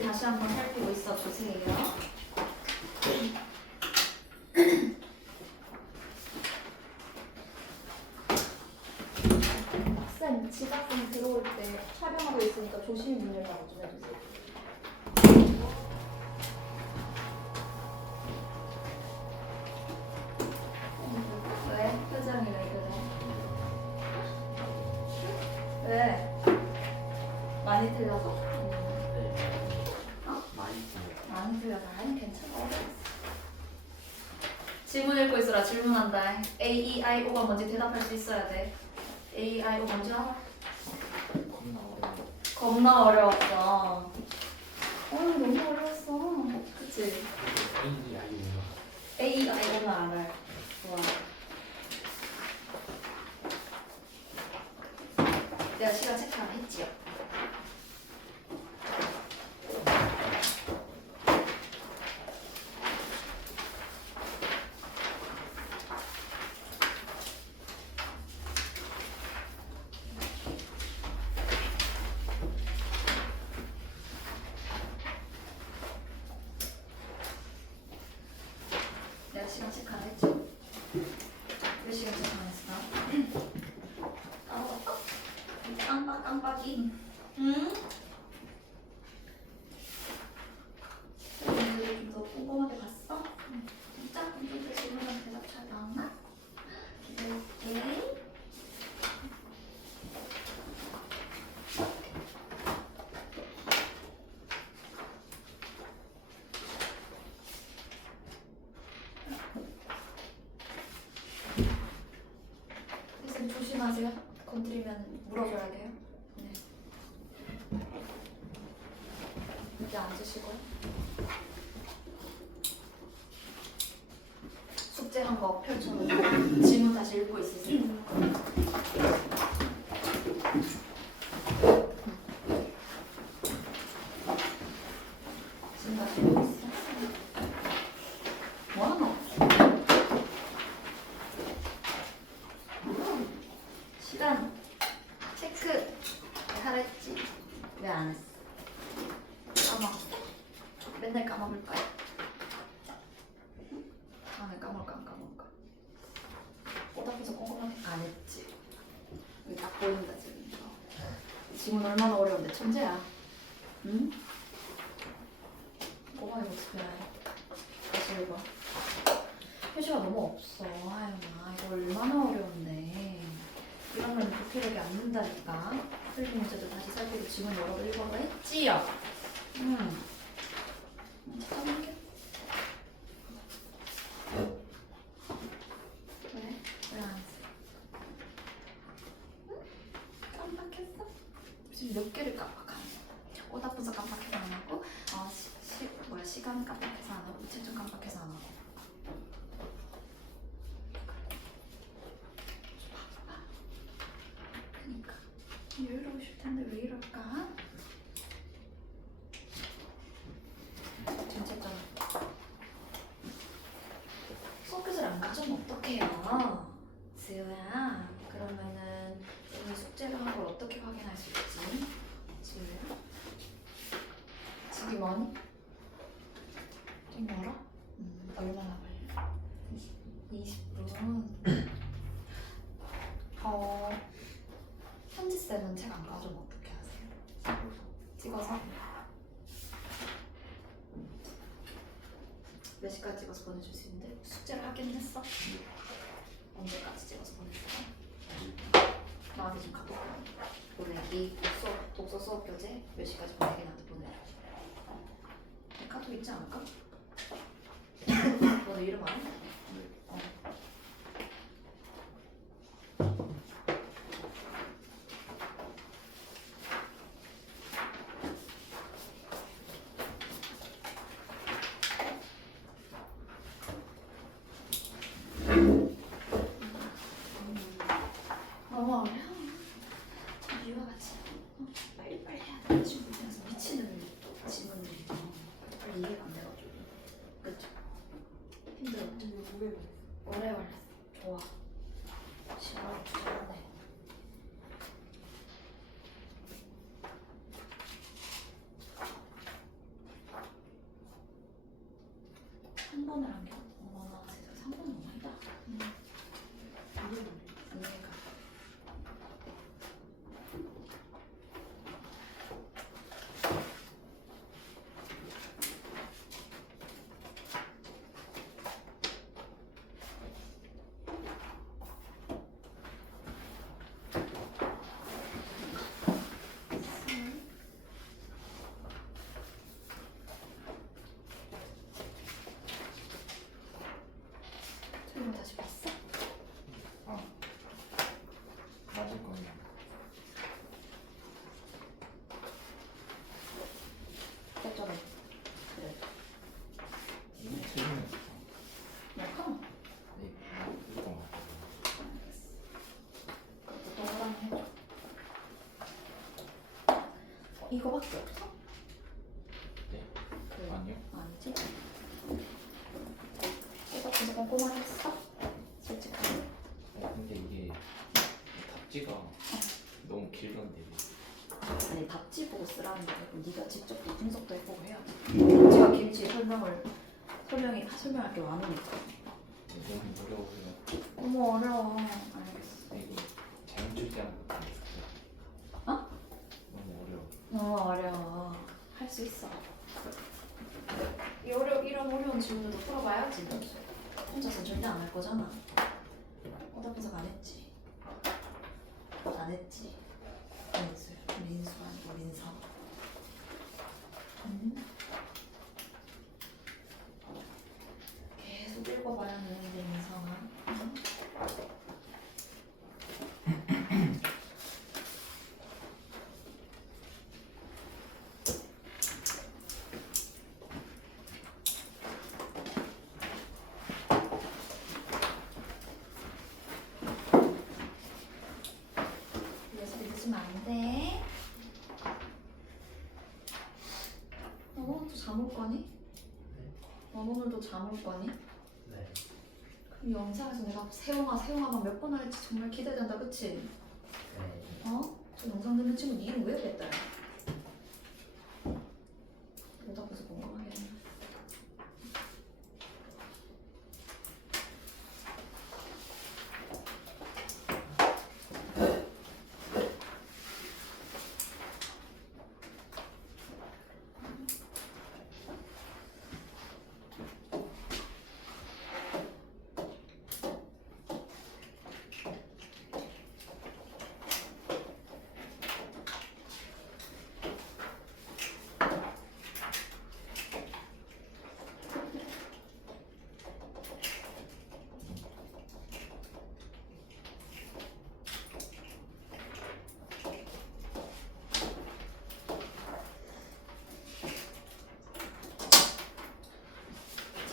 문제를 다시 한번 살피고 있어 주세요. 쌤, 지각생 들어올 때 촬영하고 있으니까 조심히 문 열라고 좀 해주세요. 왜? 표정이 왜 그래? 왜? 많이 틀려서? 어? 많이 틀려서 아니 괜찮아. 질문 읽고 있어라. 질문한다. A, E, I, O가 뭔지 대답할 수 있어야 돼. A, E, I, O 뭔지 알아? 겁나 어려웠어. 너무 어려웠어. 그치? A, E, I, O는 알아요. 좋아. 내가 시간 체크 안 했지요? 내가 시간 체크 안 했죠? 몇 시간 체크 안 했어? 깜빡이. 응? 오늘 좀 더 꼼꼼하게 봤어? 진짜? 꼼꼼하게 질문한 대답 잘 나왔나? 기다릴게. 선생님 조심하세요. 건드리면 물어줘야 돼요. 네. 이제 앉으시고요. 숙제한 거 펼쳐놓고 질문 다시 읽고 있으세요. 지금 다시 읽고 있어. 뭐하노? 시간 체크 잘했지? 왜 안 했어? 까먹었어? 맨날 까먹을 거야? 다음에 까먹을까 안 까먹을까? 꽃 앞에서 꼼꼼하게 안 했지? 여기 딱 보인다 지금. 지문 얼마나 어려운데 천재야. 응? 꼼꼼하게 복습해야 해. 다시 읽어. 표시가 너무 없어. 하영아 이거 얼마나 어려운데. 이런 건 독해력이 안 는다니까. 틀린 문제도 다시 살피고 지문 여러 번 읽어라 했지요? 잠깐만요. 왜 안 했어? 깜빡했어? 지금 몇 개를 깜빡하네. 옷 아파서 깜빡해서 안 하고 시간 깜빡해서 안 하고 체중 깜빡해서 안 하고. 그니까 여유로우실 텐데 왜 이럴까? 진짜 수업 교재를 안 가져오면 어떡해요? 지우야 그러면은 오늘 숙제를 한 걸 어떻게 확인할 수 있지? 지우야? 집이 머니? 좀 멀어? 얼마나 걸려? 20분. 현지쌤은 책 안 가져오면 어떻게 하세요? 찍어서? 몇 시까지 찍어서 보내줄 수 있는데? 숙제를 하긴 했어? 언제까지 찍어서 보냈어? 나한테 좀 카톡 보내기 독서 수업 교재 몇 시까지 보내기 나한테 보내줘. 카톡 있지 않을까? 너 이름 알아? 너무 어려워. 이와 같이 빨리빨리 해야 돼. 친구들한테 미치는 질문들이 빨리 이해가 안 돼가지고. 그쵸? 힘들어. 오래 걸렸어. 좋아. 시간을 주셨네. 3번을 한 게. 어머나 진짜 3번은 아니다. 이해가. 설명 다시 봤어? 아 맞을 거냐? 됐잖아. 그래. 이거 틀리면 약간 이거 맞고. 알겠어. 그것도 동그라미 해줘. 이거밖에 없어? 네? 그 아니요. 아니지? 이거 진짜 꼼꼼하게 했어? 솔직하게. 근데 이게 답지가 너무 길던데. 아니 답지 보고 쓰라는 게 아니고 네가 직접 또 분석도 해보고 해야지. 답지가 길지 설명할 게 많으니까. 너무 어려워요. 너무 어려워. 알겠어. 이거 잘못 출제한 것도 있어요. 어? 너무 어려워. 너무 어려워. 할 수 있어. 이런 어려운 질문들도 풀어봐야지. 혼자서 절대 안 할 거잖아. 오답 분석 안 했지. 안 했지. 민수 아니고 민서. 계속 읽어봐야 하는데 민서가. 예습이 늦으면 안 돼. 너 오늘도 잠 올 거니? 너 오늘도 잠 올 거니? 네. 그럼 영상에서 내가 세영아만 몇 번 할지 정말 기대된다, 그치? 네. 어? 저 영상 듣는 친구 네 이름 왜 그랬다, 야? 오답해서 궁금하게 했네.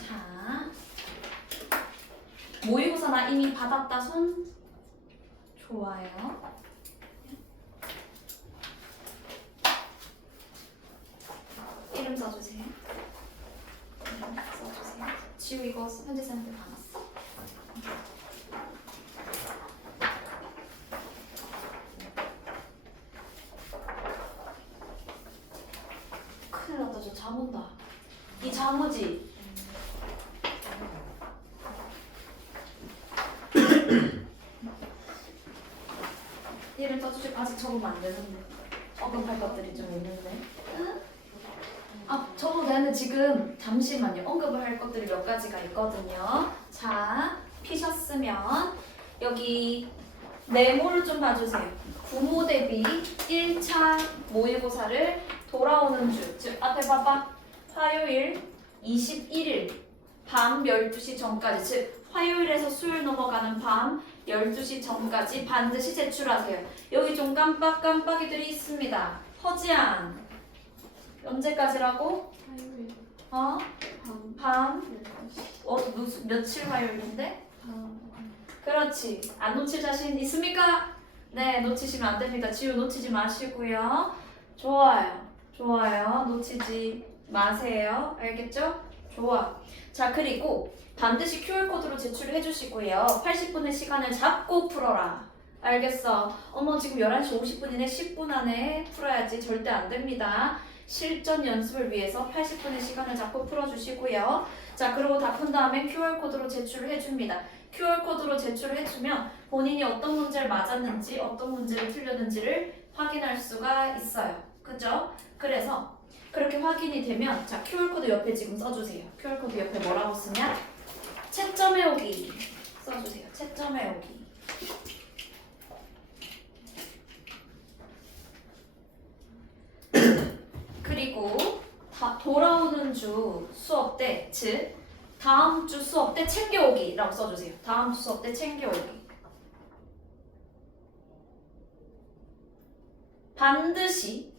자, 모의고사 나 이미 받았다 손. 좋아요. 이름 써주세요. 이름 써주세요. 지우 이거 현지쌤한테 받았어? 큰일 났다. 저 잠 온다. 이 잠오지? 이름 써주지. 아직 적으면 안 되는데. 언급할 것들이 좀 있는데. 아, 적어도 되는데 지금 잠시만요. 언급을 할 것들이 몇 가지가 있거든요. 자, 피셨으면 여기 네모를 좀 봐주세요. 구모 대비 1차 모의고사를 돌아오는 주, 즉 앞에 봐봐. 화요일 21일 밤 12시 전까지, 즉 화요일에서 수요일 넘어가는 밤 12시 전까지 반드시 제출하세요. 여기 좀 깜빡깜빡이들이 있습니다. 허지안 언제까지라고? 화요일 어? 밤 밤? 12시 무슨 며칠 화요일인데? 밤 그렇지. 안 놓칠 자신 있습니까? 네, 놓치시면 안 됩니다. 지우 놓치지 마시고요. 좋아요. 좋아요. 놓치지 마세요. 알겠죠? 좋아. 자, 그리고 반드시 QR코드로 제출을 해주시고요. 80분의 시간을 잡고 풀어라. 알겠어. 어머, 지금 11시 50분이네. 10분 안에 풀어야지. 절대 안 됩니다. 실전 연습을 위해서 80분의 시간을 잡고 풀어주시고요. 자, 그리고 다 푼 다음에 QR코드로 제출을 해줍니다. QR코드로 제출을 해주면 본인이 어떤 문제를 맞았는지 어떤 문제를 틀렸는지를 확인할 수가 있어요. 그죠? 그래서 그렇게 확인이 되면 자, QR코드 옆에 지금 써주세요. QR코드 옆에 뭐라고 쓰냐? 채점 해오기 써주세요. 채점 해오기. 그리고 돌아오는 주 수업 때, 즉 다음 주 수업 때 챙겨오기라고 써주세요. 다음 주 수업 때 챙겨오기. 반드시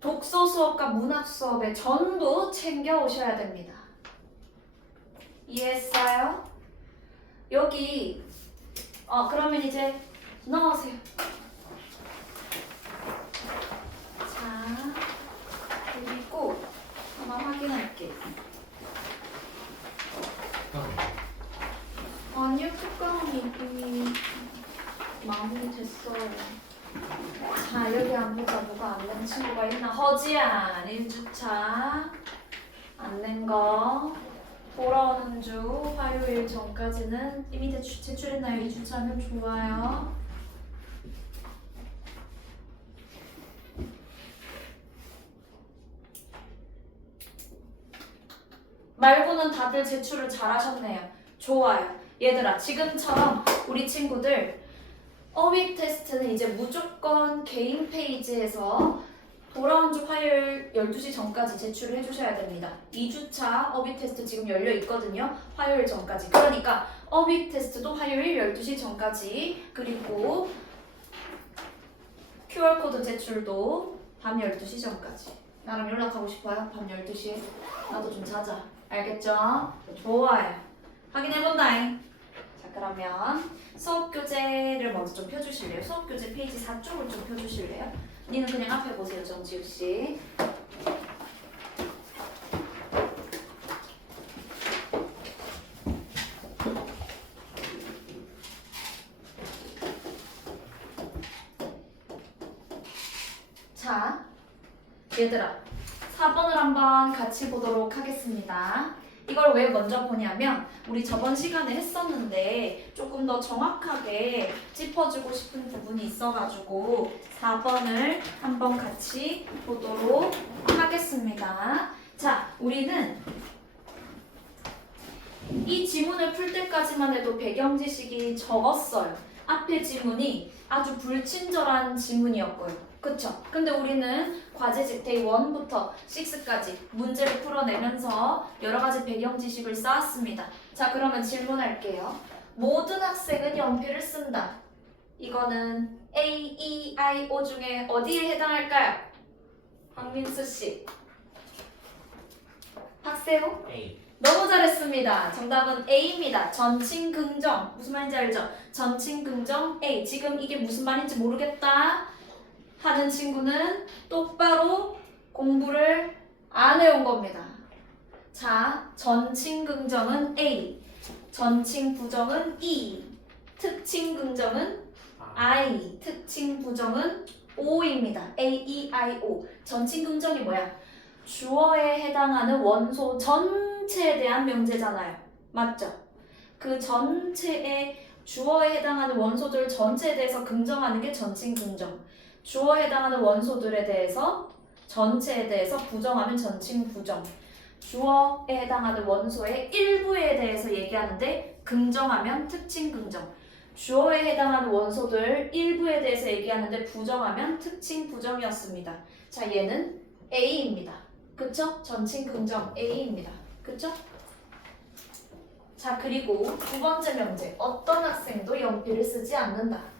독서 수업과 문학 수업에 전부 챙겨오셔야 됩니다. 이해했어요? 여기 그러면 이제 나오세요. 자, 그리고 한번 확인할게요. 아니요, 뚜껑이 이미 마무리됐어요. 자, 여기 안 보자. 뭐가 안 낸 친구가 있나? 허지안 1주차 안 낸 거. 돌아오는 주 화요일 전까지는 이미 제출했나요? 2주차는 좋아요. 말고는 다들 제출을 잘하셨네요. 좋아요. 얘들아, 지금처럼 우리 친구들 어휘 테스트는 이제 무조건 개인 페이지에서 돌아온 주 화요일 12시 전까지 제출을 해주셔야 됩니다. 2주차 어휘 테스트 지금 열려 있거든요. 화요일 전까지. 그러니까 어휘 테스트도 화요일 12시 전까지, 그리고 QR코드 제출도 밤 12시 전까지. 나랑 연락하고 싶어요? 밤 12시에? 나도 좀 자자. 알겠죠? 좋아요. 확인해본다잉. 자, 그러면 수업교재를 먼저 좀 펴주실래요? 수업교재 페이지 4쪽을 좀 펴주실래요? 니는 그냥 앞에 보세요, 정지우씨. 자, 얘들아, 4번을 한번 같이 보도록 하겠습니다. 이걸 왜 먼저 보냐면 우리 저번 시간에 했었는데 조금 더 정확하게 짚어주고 싶은 부분이 있어가지고 4번을 한번 같이 보도록 하겠습니다. 자, 우리는 이 지문을 풀 때까지만 해도 배경 지식이 적었어요. 앞에 지문이 아주 불친절한 지문이었고요. 그쵸? 근데 우리는 과제집 데이 1부터 6까지 문제를 풀어내면서 여러 가지 배경 지식을 쌓았습니다. 자, 그러면 질문할게요. 모든 학생은 연필을 쓴다. 이거는 A, E, I, O 중에 어디에 해당할까요? 박민수 씨. 박세호? A. 너무 잘했습니다. 정답은 A입니다. 전칭 긍정. 무슨 말인지 알죠? 전칭 긍정 A. 지금 이게 무슨 말인지 모르겠다 하는 친구는 똑바로 공부를 안 해온 겁니다. 자, 전칭 긍정은 A, 전칭 부정은 E, 특칭 긍정은 I, 특칭 부정은 O입니다. A, E, I, O. 전칭 긍정이 뭐야? 주어에 해당하는 원소 전체에 대한 명제잖아요. 맞죠? 그 전체의 주어에 해당하는 원소들 전체에 대해서 긍정하는 게 전칭 긍정. 주어에 해당하는 원소들에 대해서 전체에 대해서 부정하면 전칭 부정. 주어에 해당하는 원소의 일부에 대해서 얘기하는데 긍정하면 특칭 긍정. 주어에 해당하는 원소들 일부에 대해서 얘기하는데 부정하면 특칭 부정이었습니다. 자, 얘는 A입니다. 그쵸? 전칭 긍정 A입니다. 그쵸? 자, 그리고 두 번째 명제. 어떤 학생도 연필을 쓰지 않는다.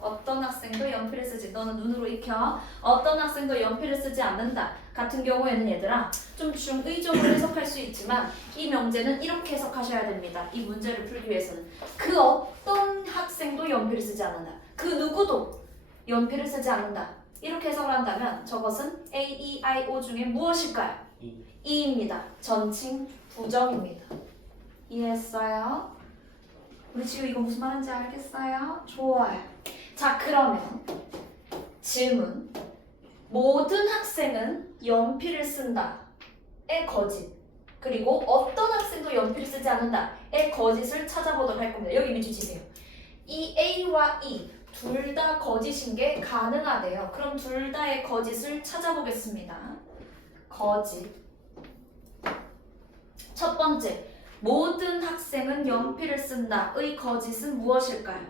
어떤 학생도 연필을 쓰지, 너는 눈으로 익혀. 어떤 학생도 연필을 쓰지 않는다 같은 경우에는 얘들아 좀 중의적으로 해석할 수 있지만 이 명제는 이렇게 해석하셔야 됩니다. 이 문제를 풀기 위해서는 그 어떤 학생도 연필을 쓰지 않는다, 그 누구도 연필을 쓰지 않는다, 이렇게 해석을 한다면 저것은 A, E, I, O 중에 무엇일까요? E입니다. 전칭 부정입니다. 이해했어요? 우리 지금 이거 무슨 말인지 알겠어요? 좋아요. 자, 그러면 질문. 모든 학생은 연필을 쓴다의 거짓. 그리고 어떤 학생도 연필을 쓰지 않는다의 거짓을 찾아보도록 할 겁니다. 여기 밑줄 치세요. 이 A와 E 둘 다 거짓인 게 가능하대요. 그럼 둘 다의 거짓을 찾아보겠습니다. 거짓. 첫 번째, 모든 학생은 연필을 쓴다의 거짓은 무엇일까요?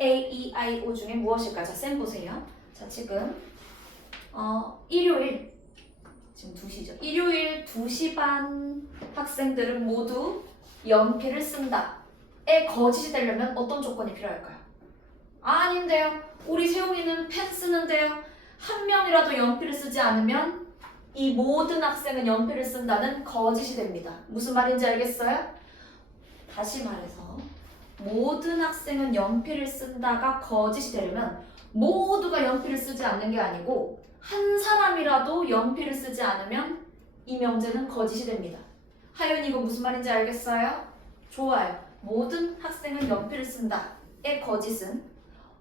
A, E, I, O 중에 무엇일까요? 자, 쌤 보세요. 자, 지금 일요일 지금 2시죠. 일요일 2시 반 학생들은 모두 연필을 쓴다의 거짓이 되려면 어떤 조건이 필요할까요? 아닌데요. 우리 세용이는 펜 쓰는데요. 한 명이라도 연필을 쓰지 않으면 이 모든 학생은 연필을 쓴다는 거짓이 됩니다. 무슨 말인지 알겠어요? 다시 말해서 모든 학생은 연필을 쓴다가 거짓이 되려면 모두가 연필을 쓰지 않는 게 아니고 한 사람이라도 연필을 쓰지 않으면 이 명제는 거짓이 됩니다. 하연이 이거 무슨 말인지 알겠어요? 좋아요. 모든 학생은 연필을 쓴다의 거짓은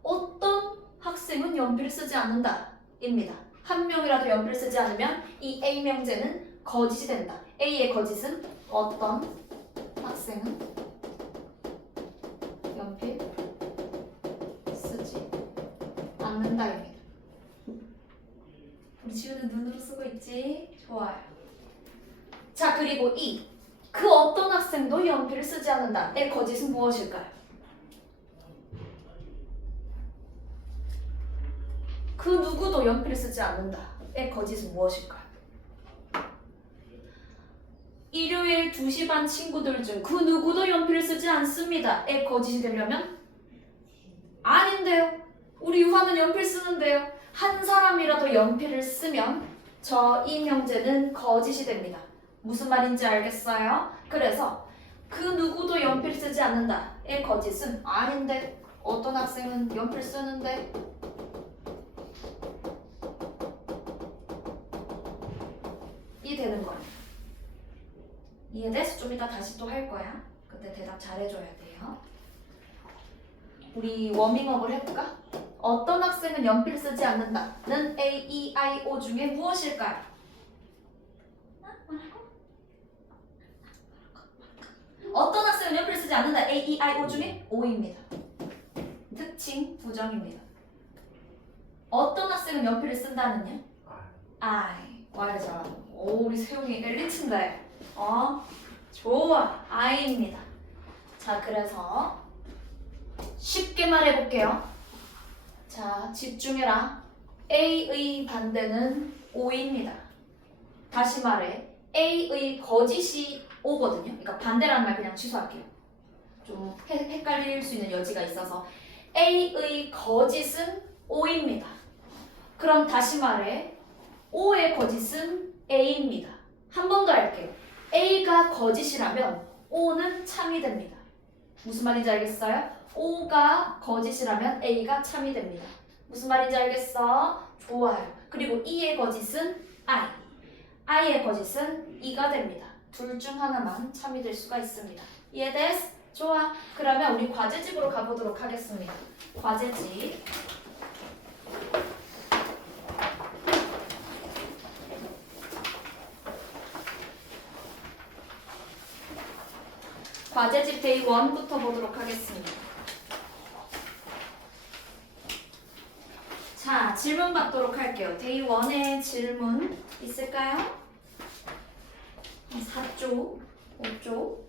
어떤 학생은 연필을 쓰지 않는다 입니다. 한 명이라도 연필을 쓰지 않으면 이 A 명제는 거짓이 된다. A의 거짓은 어떤 학생은 연필 쓰지 않는다입니다. 우리 지우는 눈으로 쓰고 있지? 좋아요. 자, 그리고 E. 그 어떤 학생도 연필을 쓰지 않는다의 거짓은 무엇일까요? 그 누구도 연필을 쓰지 않는다의 거짓은 무엇일까요? 일요일 2시 반 친구들 중 그 누구도 연필을 쓰지 않습니다의 거짓이 되려면 아닌데요. 우리 유하는 연필 쓰는데요. 한 사람이라도 연필을 쓰면 저 이 명제는 거짓이 됩니다. 무슨 말인지 알겠어요? 그래서 그 누구도 연필 쓰지 않는다의 거짓은 아닌데 어떤 학생은 연필 쓰는데 이 되는 거예요. 이해됐어? 좀 이따 다시 또 할 거야. 그때 대답 잘해줘야 돼요. 우리 워밍업을 해볼까? 어떤 학생은 연필 쓰지 않는다는 A, E, I, O 중에 무엇일까요? 어떤 학생은 연필 쓰지 않는다 A, E, I, O 중에 O입니다. 특징 부정입니다. 어떤 학생은 연필을 쓴다는요? I. Y를 잘하고. 오, 우리 세용이 엘리트인데. 좋아. I입니다. 자, 그래서 쉽게 말해볼게요. 자, 집중해라. A의 반대는 O입니다. 다시 말해. A의 거짓이 O거든요. 그러니까 반대라는 말 그냥 취소할게요. 좀 헷갈릴 수 있는 여지가 있어서 A의 거짓은 O입니다. 그럼 다시 말해. O의 거짓은 A입니다. 한 번 더 할게요. A가 거짓이라면 O는 참이 됩니다. 무슨 말인지 알겠어요? O가 거짓이라면 A가 참이 됩니다. 무슨 말인지 알겠어? 좋아요. 그리고 E의 거짓은 I. I의 거짓은 E가 됩니다. 둘 중 하나만 참이 될 수가 있습니다. 이해됐어? 좋아. 그러면 우리 과제집으로 가보도록 하겠습니다. 과제집. 과제집 데이 1부터 보도록 하겠습니다. 자, 질문 받도록 할게요. 데이 1의 질문 있을까요? 4쪽, 5쪽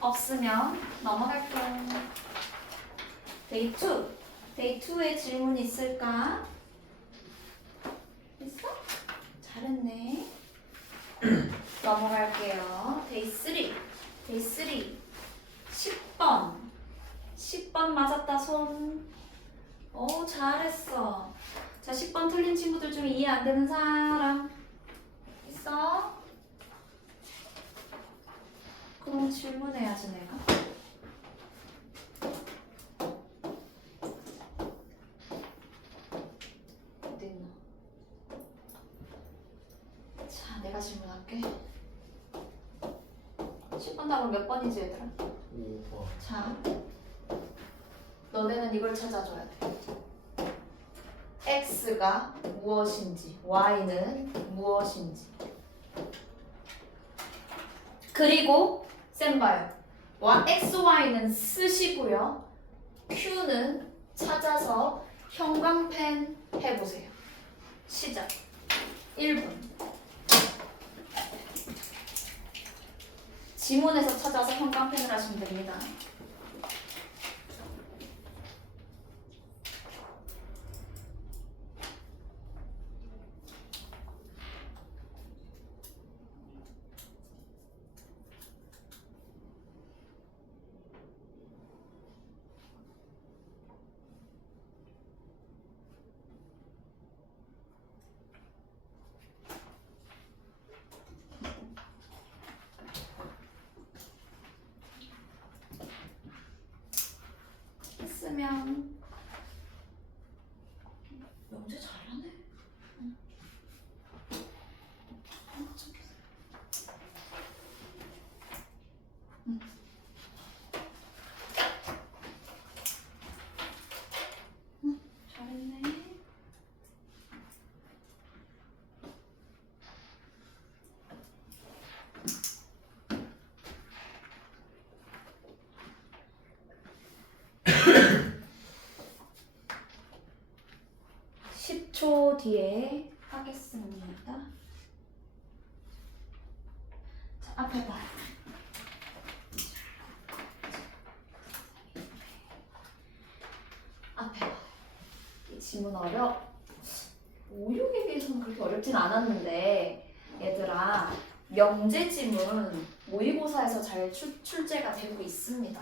없으면 넘어갈게요. 데이 2, 데이 2의 질문 있을까? 있어? 잘했네. 넘어갈게요. 데이 3, 데이 3 10번 10번 맞았다 손. 오, 잘했어. 자, 10번 틀린 친구들 중에 이해 안 되는 사람 있어? 그럼 질문해야지 내가. 어딨노? 자, 내가 질문할게. 10번 답은 몇 번이지 얘들아? 5번. 자, 너네는 이걸 찾아줘야 돼. x가 무엇인지, y는 무엇인지. 그리고 쌤 봐요. x, y는 쓰시고요. q는 찾아서 형광펜 해보세요. 시작. 1분. 지문에서 찾아서 형광펜을 하시면 됩니다. 했으면 명제 잘하네. 응. 응. 응, 잘했네. 초 뒤에 하겠습니다. 자, 앞에 봐요. 앞에 봐요. 이 지문 어려. 5, 6에 비해서는 그렇게 어렵진 않았는데 얘들아, 명제 지문 모의고사에서 잘 출제가 되고 있습니다.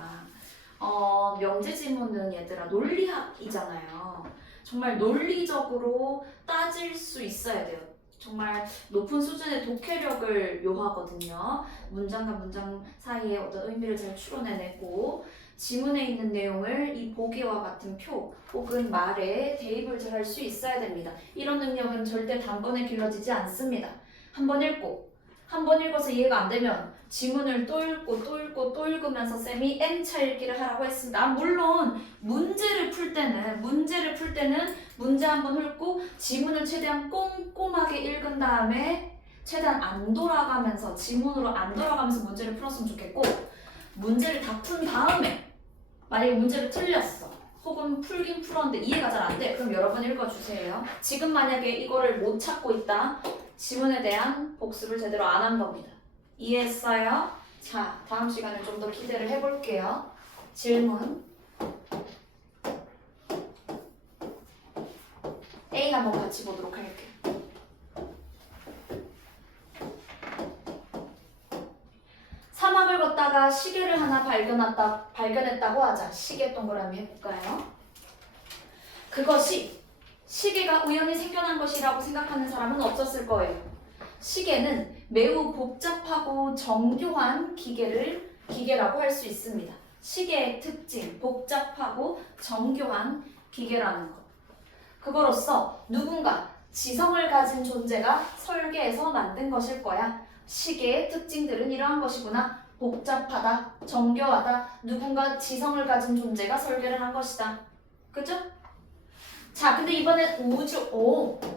명제 지문은 얘들아 논리학이잖아요. 정말 논리적으로 따질 수 있어야 돼요. 정말 높은 수준의 독해력을 요하거든요. 문장과 문장 사이에 어떤 의미를 잘 추론해내고 지문에 있는 내용을 이 보기와 같은 표 혹은 말에 대입을 잘 할 수 있어야 됩니다. 이런 능력은 절대 단번에 길러지지 않습니다. 한번 읽어서 이해가 안 되면 지문을 또 읽고 또 읽고 또 읽으면서 쌤이 N차 읽기를 하라고 했습니다. 물론 문제를 풀 때는 문제 한번 훑고 지문을 최대한 꼼꼼하게 읽은 다음에 최대한 안 돌아가면서 지문으로 안 돌아가면서 문제를 풀었으면 좋겠고, 문제를 다 푼 다음에 만약에 문제를 틀렸어 혹은 풀긴 풀었는데 이해가 잘 안 돼, 그럼 여러 번 읽어주세요. 지금 만약에 이거를 못 찾고 있다, 지문에 대한 복습을 제대로 안 한 겁니다. 이해했어요? 자, 다음 시간에 좀 더 기대를 해볼게요. 질문 A 한번 같이 보도록 할게요. 사막을 걷다가 시계를 하나 발견했다고 하자. 시계 동그라미 해볼까요? 그것이 시계가 우연히 생겨난 것이라고 생각하는 사람은 없었을 거예요. 시계는 매우 복잡하고 정교한 기계라고 할 수 있습니다. 시계의 특징, 복잡하고 정교한 기계라는 것. 그거로써 누군가 지성을 가진 존재가 설계해서 만든 것일 거야. 시계의 특징들은 이러한 것이구나. 복잡하다, 정교하다, 누군가 지성을 가진 존재가 설계를 한 것이다. 그죠? 자, 근데 이번엔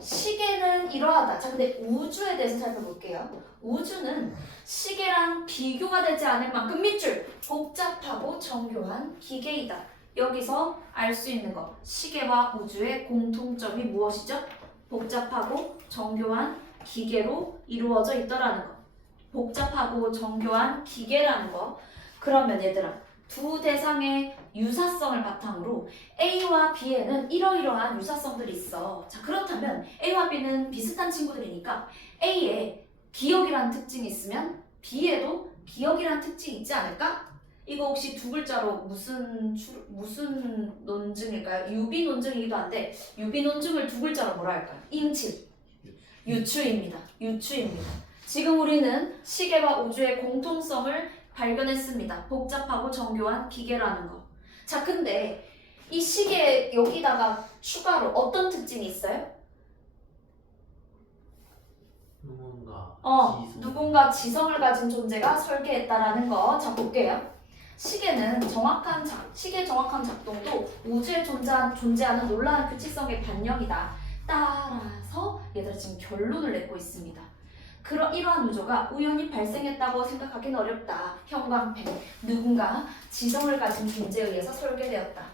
시계는 이러하다. 자, 근데 우주에 대해서 살펴볼게요. 우주는 시계랑 비교가 되지 않을 만큼 밑줄, 복잡하고 정교한 기계이다. 여기서 알 수 있는 것, 시계와 우주의 공통점이 무엇이죠? 복잡하고 정교한 기계로 이루어져 있더라는 것. 복잡하고 정교한 기계라는 것. 그러면 얘들아, 두 대상의 유사성을 바탕으로 A와 B에는 이러이러한 유사성들이 있어. 자, 그렇다면 A와 B는 비슷한 친구들이니까 A에 기억이라는 특징이 있으면 B에도 기억이라는 특징이 있지 않을까? 이거 혹시 두 글자로 무슨 논증일까요? 유비 논증이기도 한데, 유비 논증을 두 글자로 뭐라 할까요? 인치. 유추입니다. 지금 우리는 시계와 우주의 공통성을 발견했습니다. 복잡하고 정교한 기계라는 거. 자, 근데 이 시계 여기다가 추가로 어떤 특징이 있어요? 누군가 지성을 가진 존재가 설계했다라는 거. 자, 볼게요. 시계는 시계의 정확한 작동도 우주에 존재하는 놀라운 규칙성의 반영이다. 따라서 얘들아 지금 결론을 내고 있습니다. 이러한 우주가 우연히 발생했다고 생각하기는 어렵다. 형광펜, 누군가 지성을 가진 존재에 의해서 설계되었다.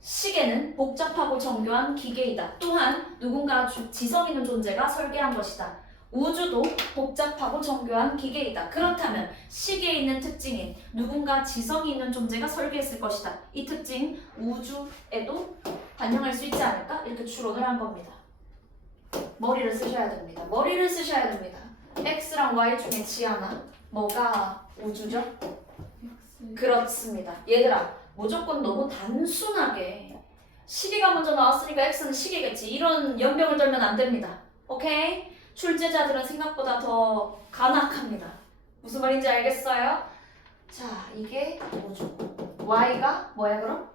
시계는 복잡하고 정교한 기계이다. 또한 누군가 지성 있는 존재가 설계한 것이다. 우주도 복잡하고 정교한 기계이다. 그렇다면 시계에 있는 특징인 누군가 지성이 있는 존재가 설계했을 것이다. 이 특징 우주에도 반영할 수 있지 않을까? 이렇게 추론을 한 겁니다. 머리를 쓰셔야 됩니다. 머리를 쓰셔야 됩니다. X랑 Y 중에 지하나 뭐가 우주죠? 그렇습니다. 얘들아 무조건 너무 단순하게 시계가 먼저 나왔으니까 X는 시계겠지. 이런 연병을 떨면 안 됩니다. 오케이? 출제자들은 생각보다 더 간악합니다. 무슨 말인지 알겠어요? 자, 이게 우주. Y가 뭐야 그럼?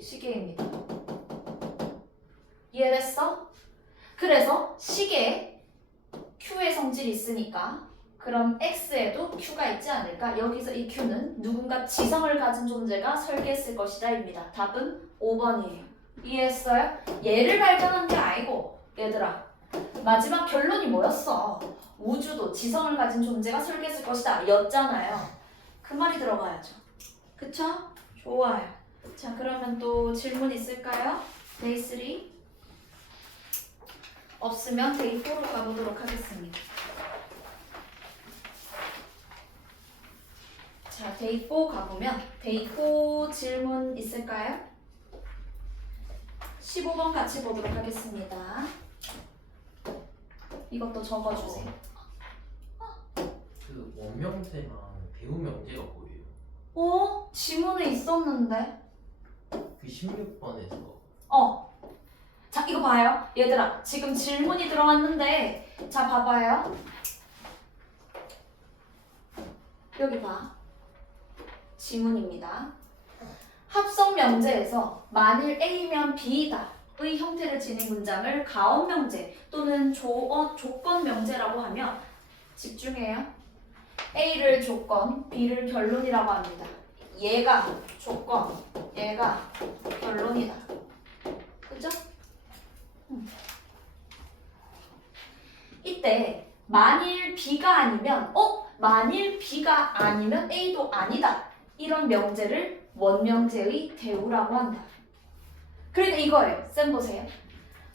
시계입니다. 이해됐어? 그래서 시계에 Q의 성질이 있으니까 그럼 X에도 Q가 있지 않을까? 여기서 이 Q는 누군가 지성을 가진 존재가 설계했을 것이다 입니다. 답은 5번이에요. 이해했어요? 얘를 발견한 게 아니고 얘들아 마지막 결론이 뭐였어? 우주도 지성을 가진 존재가 설계했을 것이다 였잖아요. 그 말이 들어가야죠. 그쵸? 좋아요. 자 그러면 또 질문 있을까요? 데이 3 없으면 데이 4로 가보도록 하겠습니다. 자 데이 4 가보면 데이 4 질문 있을까요? 15번 같이 보도록 하겠습니다. 이것도 적어주세요. 그 원명제랑 배우명제가 뭐예요? 어? 지문에 있었는데? 그 16번에서 자 이거 봐요. 얘들아 지금 질문이 들어왔는데 자 봐봐요. 여기 봐. 지문입니다. 합성 명제에서 만일 A면 B다 의 형태를 지닌 문장을 가언 명제 또는 조건 명제라고 하면 집중해요. A를 조건, B를 결론이라고 합니다. 얘가 조건, 얘가 결론이다. 그죠? 이때 만일 B가 아니면 만일 B가 아니면 A도 아니다. 이런 명제를 원명제의 대우라고 한다. 그러니까 이거예요. 쌤 보세요.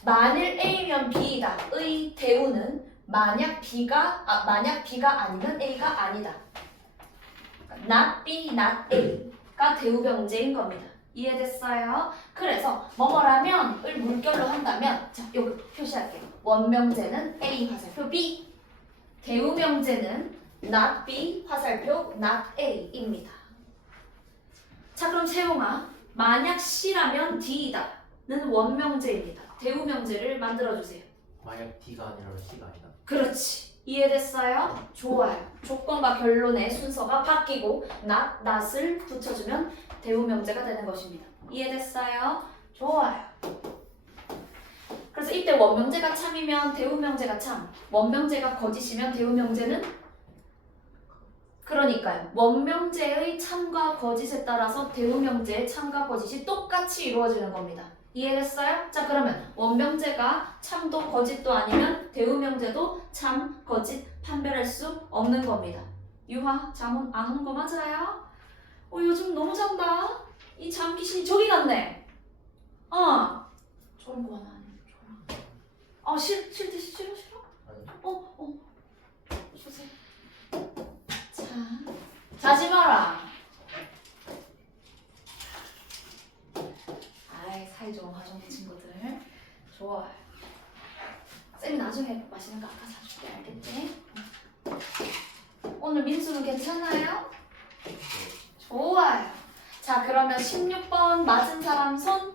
만일 A면 B다 의 대우는 만약 B가 아니면 A가 아니다. Not B, not A가 대우 명제인 겁니다. 이해됐어요? 그래서 뭐뭐라면을 물결로 한다면 자 여기 표시할게요. 원명제는 A 화살표 B, 대우 명제는 not B 화살표 not A입니다. 자 그럼 세용아 만약 C라면 D이다는 원명제입니다. 대우 명제를 만들어주세요. 만약 D가 아니라 C가 아니다. 그렇지. 이해됐어요? 좋아요. 조건과 결론의 순서가 바뀌고 not을 붙여주면 대우 명제가 되는 것입니다. 이해됐어요? 좋아요. 그래서 이때 원명제가 참이면 대우 명제가 참, 원명제가 거짓이면 대우 명제는 그러니까요. 원명제의 참과 거짓에 따라서 대우 명제의 참과 거짓이 똑같이 이루어지는 겁니다. 이해됐어요? 자 그러면 원명제가 참도 거짓도 아니면 대우 명제도 참, 거짓 판별할 수 없는 겁니다. 유화, 잠 안 오는 거 맞아요? 요즘 너무 잔다. 이 잠 귀신이 저기 갔네. 좋은 거 하나 아니면 싫어? 아니. 주세요. 자, 자지 마라. 아이 사이 좋은 화정 친구들 좋아요. 쌤이 나중에 맛있는 거 아까 사줄게. 알겠지? 오늘 민수는 괜찮아요? 좋아요. 자 그러면 16번 맞은 사람 손.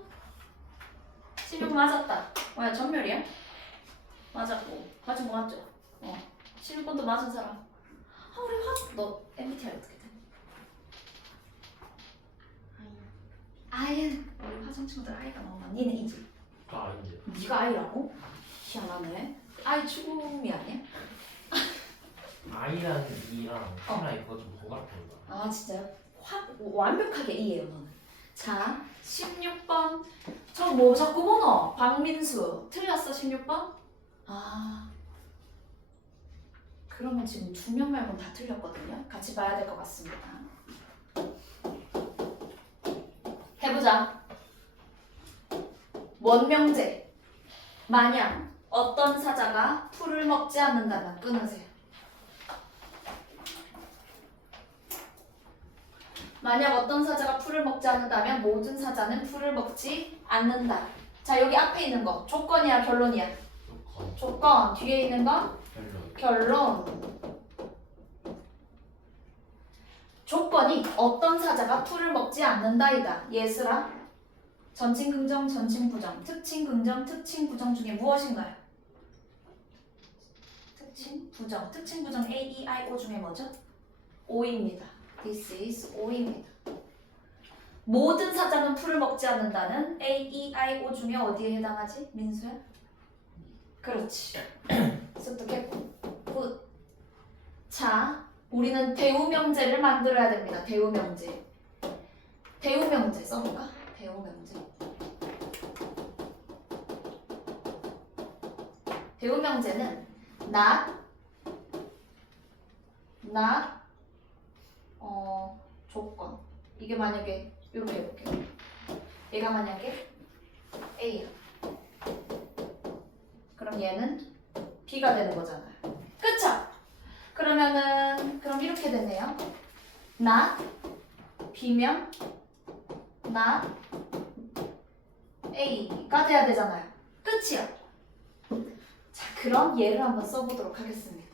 16 맞았다. 뭐야 전멸이야? 맞았고 맞은 거 맞죠? 16번도 맞은 사람. 우리 너 MBTI 어떻게 돼? 아이는 우리 화정 친구들 아이가 너무 많아. 니는 이지? 아 아닌데. 네가 아이라고? 희한하네. 아이 죽음이 아니야? I랑 E랑 T랑 이거 좀 번갈아본다. 아 진짜요? 완벽하게 이해해요 너는. 자 16번 저 뭐 자꾸 보노? 박민수 틀렸어 16번? 아 그러면 지금 2명 말고는 다 틀렸거든요. 같이 봐야 될 것 같습니다. 해보자. 원명제. 만약 어떤 사자가 풀을 먹지 않는다면 끊으세요. 만약 어떤 사자가 풀을 먹지 않는다면 모든 사자는 풀을 먹지 않는다. 자 여기 앞에 있는 거 조건이야 결론이야? 조건. 조건. 뒤에 있는 거 결론. 결론. 조건이 어떤 사자가 풀을 먹지 않는다이다. 예스라. 전칭 긍정, 전칭 부정, 특칭 긍정, 특칭 부정 중에 무엇인가요? 특칭 부정, 특칭 부정 A, E, I, O 중에 뭐죠? O입니다. This is O입니다. 모든 사자는 풀을 먹지 않는다는 A, E, I, O 중에 어디에 해당하지? 민수야? 그렇지. 습득했고. 굿. 자, 우리는 대우명제를 만들어야 됩니다. 대우명제. 대우명제 써볼까? 대우명제. 대우명제는 not 조건. 이게 만약에 이렇게 해볼게요. 얘가 만약에 A야. 그럼 얘는 B가 되는 거잖아요. 그쵸? 그러면은 그럼 이렇게 되네요. not B명 not A가 돼야 되잖아요. 끝이요. 자, 그럼 얘를 한번 써보도록 하겠습니다.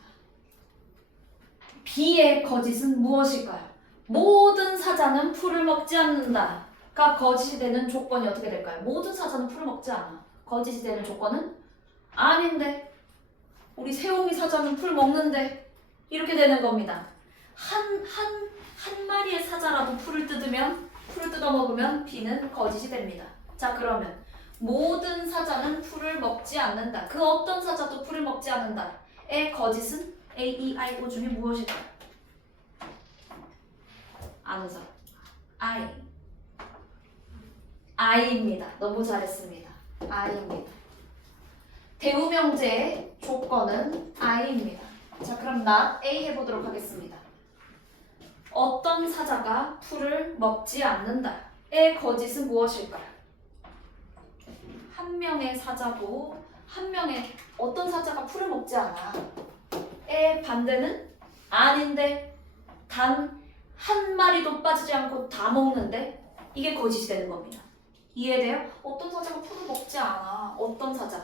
B의 거짓은 무엇일까요? 모든 사자는 풀을 먹지 않는다가 거짓이 되는 조건이 어떻게 될까요? 모든 사자는 풀을 먹지 않아. 거짓이 되는 조건은 아닌데 우리 세옹이 사자는 풀 먹는데 이렇게 되는 겁니다. 한 마리의 사자라도 풀을 뜯어 먹으면 B는 거짓이 됩니다. 자 그러면 모든 사자는 풀을 먹지 않는다. 그 어떤 사자도 풀을 먹지 않는다의 거짓은 A, E, I, O 중에 무엇일까요? 아는 사람. I입니다. 너무 잘했습니다. I입니다. 대우명제의 조건은 I입니다. 자 그럼 not A 해보도록 하겠습니다. 어떤 사자가 풀을 먹지 않는다의 거짓은 무엇일까요? 한 명의 사자도 어떤 사자가 풀을 먹지 않아. 의 반대는 아닌데 단 한 마리도 빠지지 않고 다 먹는데 이게 거짓이 되는 겁니다. 이해돼요? 어떤 사자가 풀을 먹지 않아. 어떤 사자.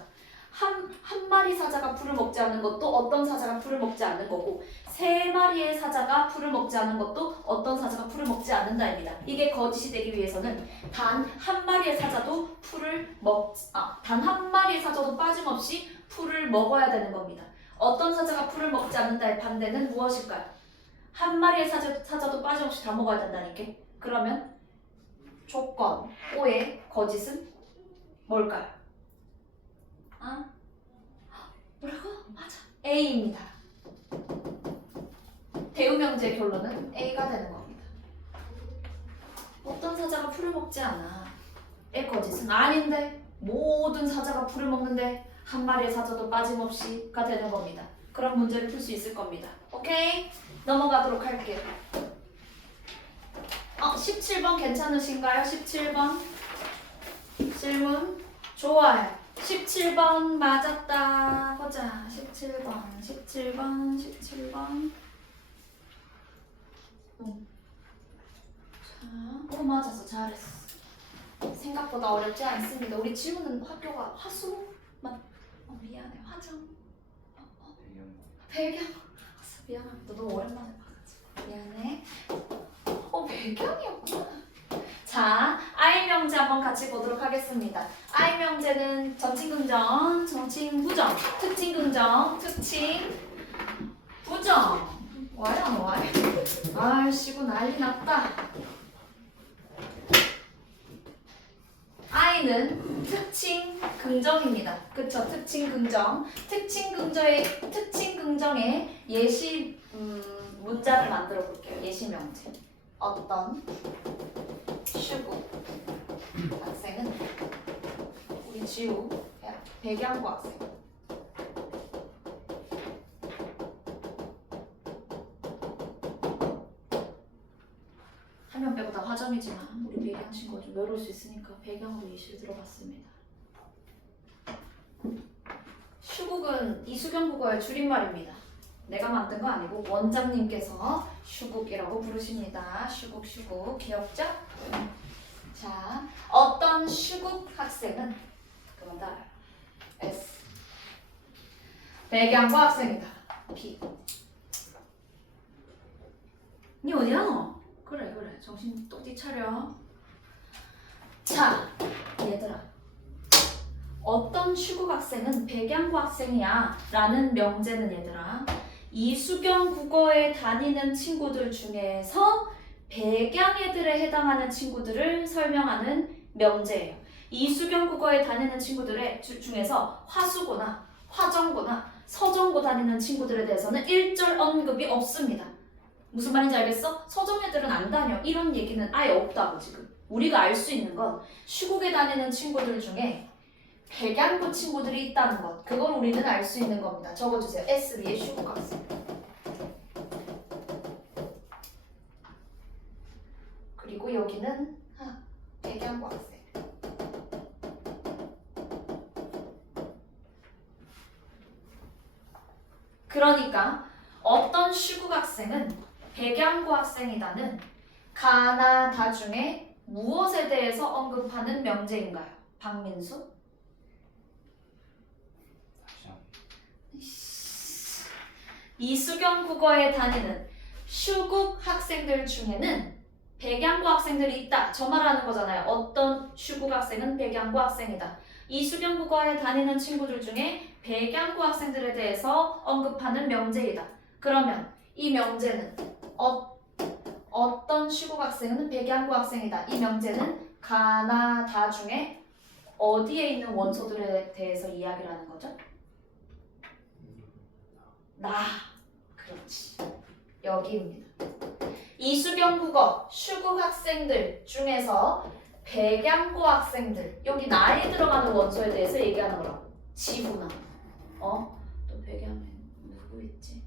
한 마리 사자가 풀을 먹지 않는 것도 어떤 사자가 풀을 먹지 않는 거고 3마리의 사자가 풀을 먹지 않는 것도 어떤 사자가 풀을 먹지 않는다입니다. 이게 거짓이 되기 위해서는 단 한 마리의 사자도 단 한 마리의 사자도 빠짐없이 풀을 먹어야 되는 겁니다. 어떤 사자가 풀을 먹지 않는다의 반대는 무엇일까요? 한 마리의 사자도 빠짐없이 다 먹어야 된다니까. 그러면 조건 O의 거짓은 뭘까요? 뭐라고? 맞아. A입니다. 대우명제의 결론은 A가 되는 겁니다. 어떤 사자가 풀을 먹지 않아. 의 거짓은 아닌데 모든 사자가 풀을 먹는데 한 마리의 사자도 빠짐없이가 되는 겁니다. 그런 문제를 풀 수 있을 겁니다. 오케이? 넘어가도록 할게요. 17번 괜찮으신가요? 17번 질문 좋아요. 17번 맞았다. 보자. 17번. 자, 맞았어. 잘했어. 생각보다 어렵지 않습니다. 우리 질문은 학교가 화수만 미안해. 화정. 배경. 미안합니다. 너무 오랜만에 봐가지고. 미안해. 배경이었구나. 자, I명제 한번 같이 보도록 하겠습니다. I명제는 전칭긍정, 전칭부정, 특칭긍정, 특칭부정. 와요. 아이씨고 난리 났다. I는 특칭, 긍정입니다. 그쵸? 특징 긍정. 특징 긍정의 예시 문자를 만들어 볼게요. 예시 명제. 어떤 슈구 학생은 우리 지우 백양고 학생. 한 명 빼고 다 화점이지만 우리 백양 친구가 좀 외로울 수 있으니까 백양으로 예시를 들어봤습니다. 슈국은 이수경 국어의 줄임말입니다. 내가 만든 거 아니고 원장님께서 슈국이라고 부르십니다. 슈국 귀엽죠? 자, 어떤 슈국 학생은 그건 따라요. S 백양고 학생이다. B 니 어디야 너? 그래 정신 똑띠 차려. 자 얘들아, 어떤 슈국 학생은 백양고 학생이야 라는 명제는 얘들아 이수경 국어에 다니는 친구들 중에서 백양 애들에 해당하는 친구들을 설명하는 명제예요. 이수경 국어에 다니는 친구들의 중에서 화수고나 화정고나 서정고 다니는 친구들에 대해서는 일절 언급이 없습니다. 무슨 말인지 알겠어? 서정 애들은 안 다녀 이런 얘기는 아예 없다고. 지금 우리가 알 수 있는 건 슈국에 다니는 친구들 중에 백양고 친구들이 있다는 것, 그걸 우리는 알 수 있는 겁니다. 적어주세요. SB의 슈국 학생. 그리고 여기는 백양고 학생. 그러니까 어떤 슈국 학생은 백양고 학생이다는 가나 다 중에 무엇에 대해서 언급하는 명제인가요? 박민수? 다시 한번. 이수경 국어에 다니는 슈국 학생들 중에는 백양고 학생들이 있다. 저 말하는 거잖아요. 어떤 슈국 학생은 백양고 학생이다. 이수경 국어에 다니는 친구들 중에 백양고 학생들에 대해서 언급하는 명제이다. 그러면 이 명제는 어떤 슈국 학생은 백양고 학생이다. 이 명제는 가나 다 중에 어디에 있는 원소들에 대해서 이야기를 하는 거죠? 나. 그렇지. 여기입니다. 이수경 국어 슈국 학생들 중에서 백양고 학생들, 여기 나에 들어가는 원소에 대해서 얘기하는 거라고. 지구나. 또 백양에 누구 있지?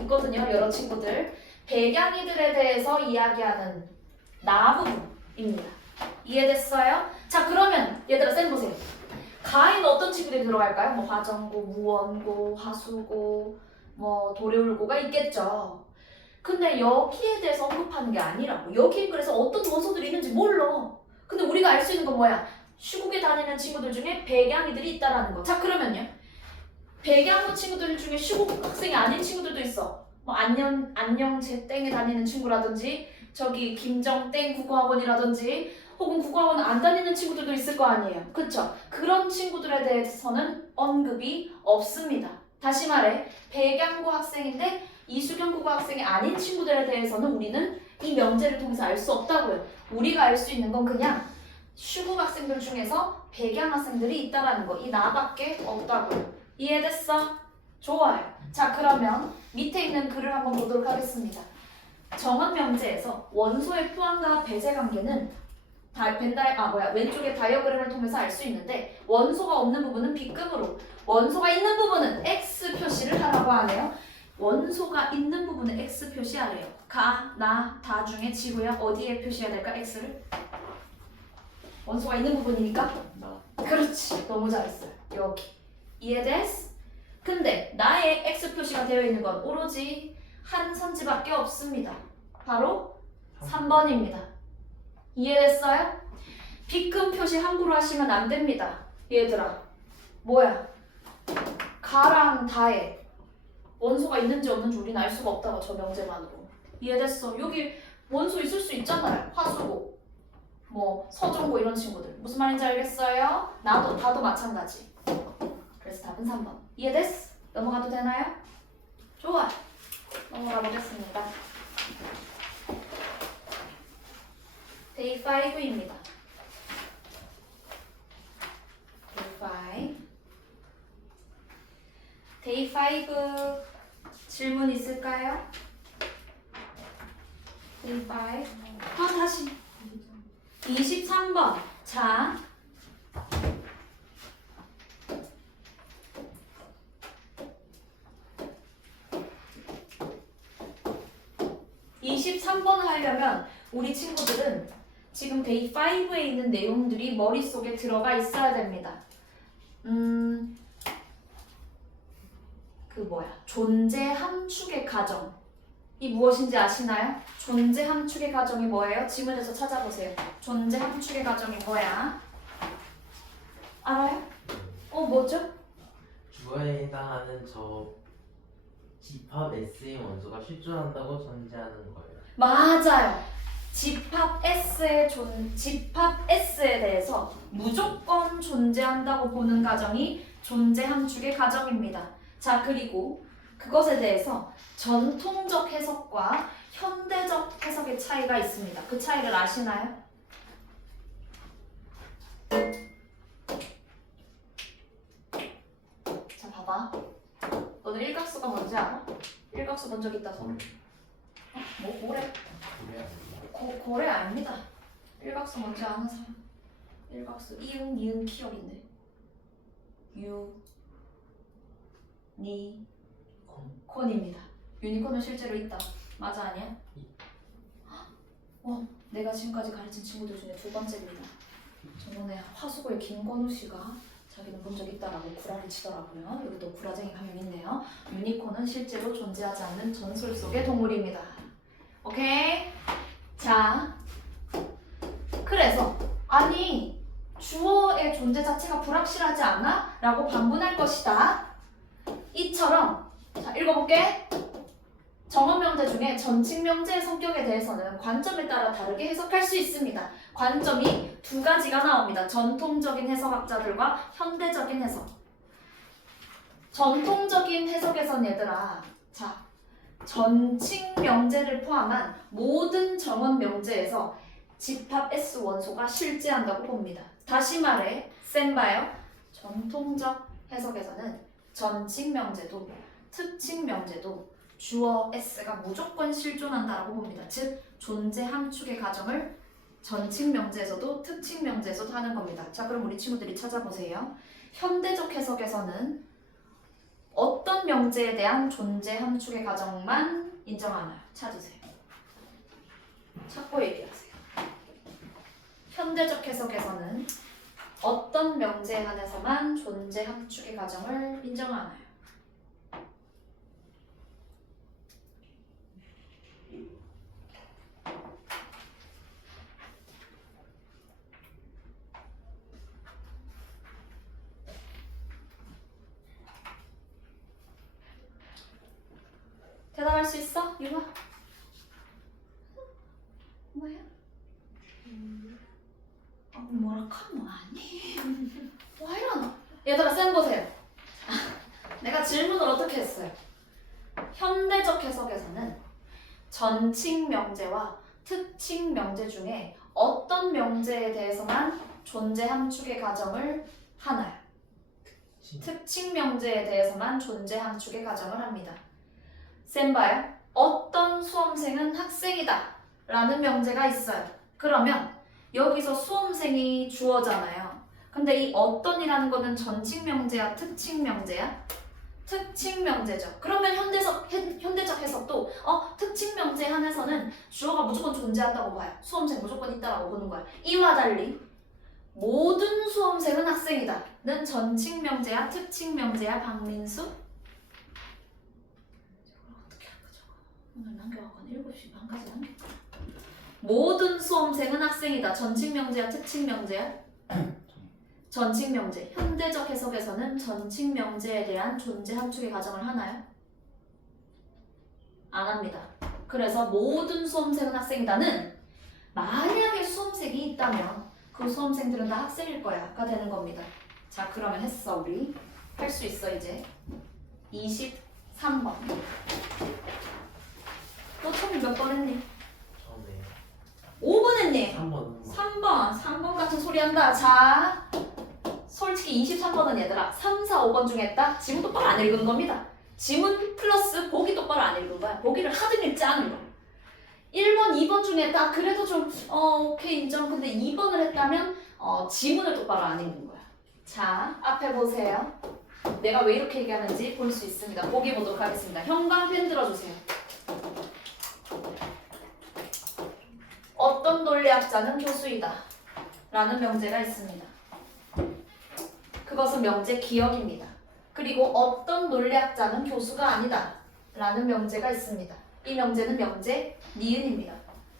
있거든요. 여러 친구들. 백양이들에 대해서 이야기하는 나 부분입니다. 이해됐어요? 자, 그러면 얘들아 쌤 보세요. 가에는 어떤 친구들이 들어갈까요? 뭐 화정고, 무원고, 화수고, 뭐 도래울고가 있겠죠. 근데 여기에 대해서 언급하는 게 아니라고. 여기엔 그래서 어떤 원소들이 있는지 몰라. 근데 우리가 알 수 있는 건 뭐야? 슈국에 다니는 친구들 중에 백양이들이 있다라는 거. 자, 그러면요. 백양고 친구들 중에 슈국 학생이 아닌 친구들도 있어. 뭐 안녕제 땡에 다니는 친구라든지 저기 김정땡 국어학원이라든지 혹은 국어학원 안 다니는 친구들도 있을 거 아니에요. 그쵸? 그런 친구들에 대해서는 언급이 없습니다. 다시 말해 백양고 학생인데 이수경 국어 학생이 아닌 친구들에 대해서는 우리는 이 명제를 통해서 알 수 없다고요. 우리가 알 수 있는 건 그냥 슈국 학생들 중에서 백양 학생들이 있다라는 거. 이 나밖에 없다고요. 이해됐어? 좋아요. 자, 그러면 밑에 있는 글을 한번 보도록 하겠습니다. 정원 명제에서 원소의 포함과 배제 관계는 왼쪽에 다이어그램을 통해서 알 수 있는데 원소가 없는 부분은 B급으로, 원소가 있는 부분은 X 표시를 하라고 하네요. 원소가 있는 부분은 X 표시하래요. 가, 나, 다 중에 지구야. 어디에 표시해야 될까? X를? 원소가 있는 부분이니까? 나. 그렇지. 너무 잘했어요. 여기. 이해됐어? 근데 나의 X 표시가 되어 있는 건 오로지 한 선지밖에 없습니다. 바로 3번입니다. 이해됐어요? B급 표시 함부로 하시면 안 됩니다. 얘들아. 뭐야? 가랑 다에 원소가 있는지 없는지 우리는 알 수가 없다고. 저 명제만으로. 이해됐어? 여기 원소 있을 수 있잖아요. 화수고, 뭐 서정고 이런 친구들. 무슨 말인지 알겠어요? 다도 마찬가지. 그래서 답은 3번. 이해됐어? 넘어가도 되나요? 좋아. 넘어가 보겠습니다. Day 5입니다. Day 5. Day 5 질문 있을까요? Day 5 다시 23번 자 23번 하려면 우리 친구들은 지금 데이 5에 있는 내용들이 머릿속에 들어가 있어야 됩니다. 존재 함축의 가정이 무엇인지 아시나요? 존재 함축의 가정이 뭐예요? 지문에서 찾아보세요. 존재 함축의 가정이 뭐야? 알아요? 뭐죠? 주어에 해당하는 저 집합 S의 원소가 실존한다고 전제하는 거예요. 맞아요. 집합 S에 대해서 무조건 존재한다고 보는 가정이 존재 함축의 가정입니다. 자, 그리고 그것에 대해서 전통적 해석과 현대적 해석의 차이가 있습니다. 그 차이를 아시나요? 자, 봐봐. 너는 일각수가 뭔지 알아? 일각수 본 적 있다 손. 뭐래? 그래야 고래 아닙니다. 일각수 뭔지 아는 사람? 일각수 이응 니은 키역인데 유니콘입니다. 유니콘은 실제로 있다. 맞아 아니야? 내가 지금까지 가르친 친구들 중에 두 번째입니다. 저번에 화수고의 김건우 씨가 자기는 본 적 있다라고 구라를 치더라고요. 여기도 구라쟁이가 한 명 있네요. 유니콘은 실제로 존재하지 않는 전설 속의 동물입니다. 오케이? 자, 그래서 아니 주어의 존재 자체가 불확실하지 않아? 라고 반문할 것이다. 이처럼 자 읽어볼게. 정언명제 중에 전칙명제의 성격에 대해서는 관점에 따라 다르게 해석할 수 있습니다. 관점이 두 가지가 나옵니다. 전통적인 해석학자들과 현대적인 해석. 전통적인 해석에선 얘들아 자 전칙명제를 포함한 모든 정언명제에서 집합 S 원소가 실제한다고 봅니다. 다시 말해 센바요. 전통적 해석에서는 전칙명제도 특칙명제도 주어 S가 무조건 실존한다고 봅니다. 즉 존재 함축의 가정을 전칙명제에서도 특칙명제에서도 하는 겁니다. 자, 그럼 우리 친구들이 찾아보세요. 현대적 해석에서는 어떤 명제에 대한 존재 함축의 가정만 인정하나요? 찾으세요. 찾고 얘기하세요. 현대적 해석에서는 어떤 명제에 한해서만 존재 함축의 가정을 인정하나요? 대답할 수 있어? 이거 뭐야? 뭐라 카노 아니? 와 이러나? 얘들아 쌤 보세요. 내가 질문을 어떻게 했어요? 현대적 해석에서는 전칙 명제와 특칙 명제 중에 어떤 명제에 대해서만 존재 함축의 가정을 하나요? 특칙 명제에 대해서만 존재 함축의 가정을 합니다. 쌤 봐요. 어떤 수험생은 학생이다 라는 명제가 있어요. 그러면 여기서 수험생이 주어잖아요. 근데 이 어떤이라는 거는 전칙 명제야 특칙 명제야? 특칙 명제죠. 그러면 현대적 해석도 특칙 명제에 한해서는 주어가 무조건 존재한다고 봐요. 수험생 무조건 있다라고 보는 거야. 이와 달리 모든 수험생은 학생이다 는 전칙 명제야 특칙 명제야 박민수? 오늘 남겨갖고 7시 반까지 남겼다. 모든 수험생은 학생이다. 전칙명제야 특칙명제야? 전칙명제. 현대적 해석에서는 전칙명제에 대한 존재 함축의 가정을 하나요? 안 합니다. 그래서 모든 수험생은 학생이다는 만약에 수험생이 있다면 그 수험생들은 다 학생일 거야가 되는 겁니다. 자, 그러면 했어 우리. 할 수 있어 이제. 23번. 너 처음에 몇 번 했니? 처음에 5번 했니? 3번 3번 같은 소리 한다. 자, 솔직히 23번은 얘들아 3, 4, 5번 중에 딱 지문 똑바로 안 읽은 겁니다. 지문 플러스 보기 똑바로 안 읽은 거야. 보기를 하등 읽지 않은 거야. 1번, 2번 중에 딱 그래도 좀 오케이 인정. 근데 2번을 했다면 지문을 똑바로 안 읽는 거야. 자, 앞에 보세요. 내가 왜 이렇게 얘기하는지 볼 수 있습니다. 보기 보도록 하겠습니다. 형광펜 들어주세요. 어떤 논리학자는 교수이다 라는 명제가 있습니다. 그것은 명제 기억입니다. 그리고 어떤 논리학자는 교수가 아니다 라는 명제가 있습니다. 이 명제는 명제 니은입니다.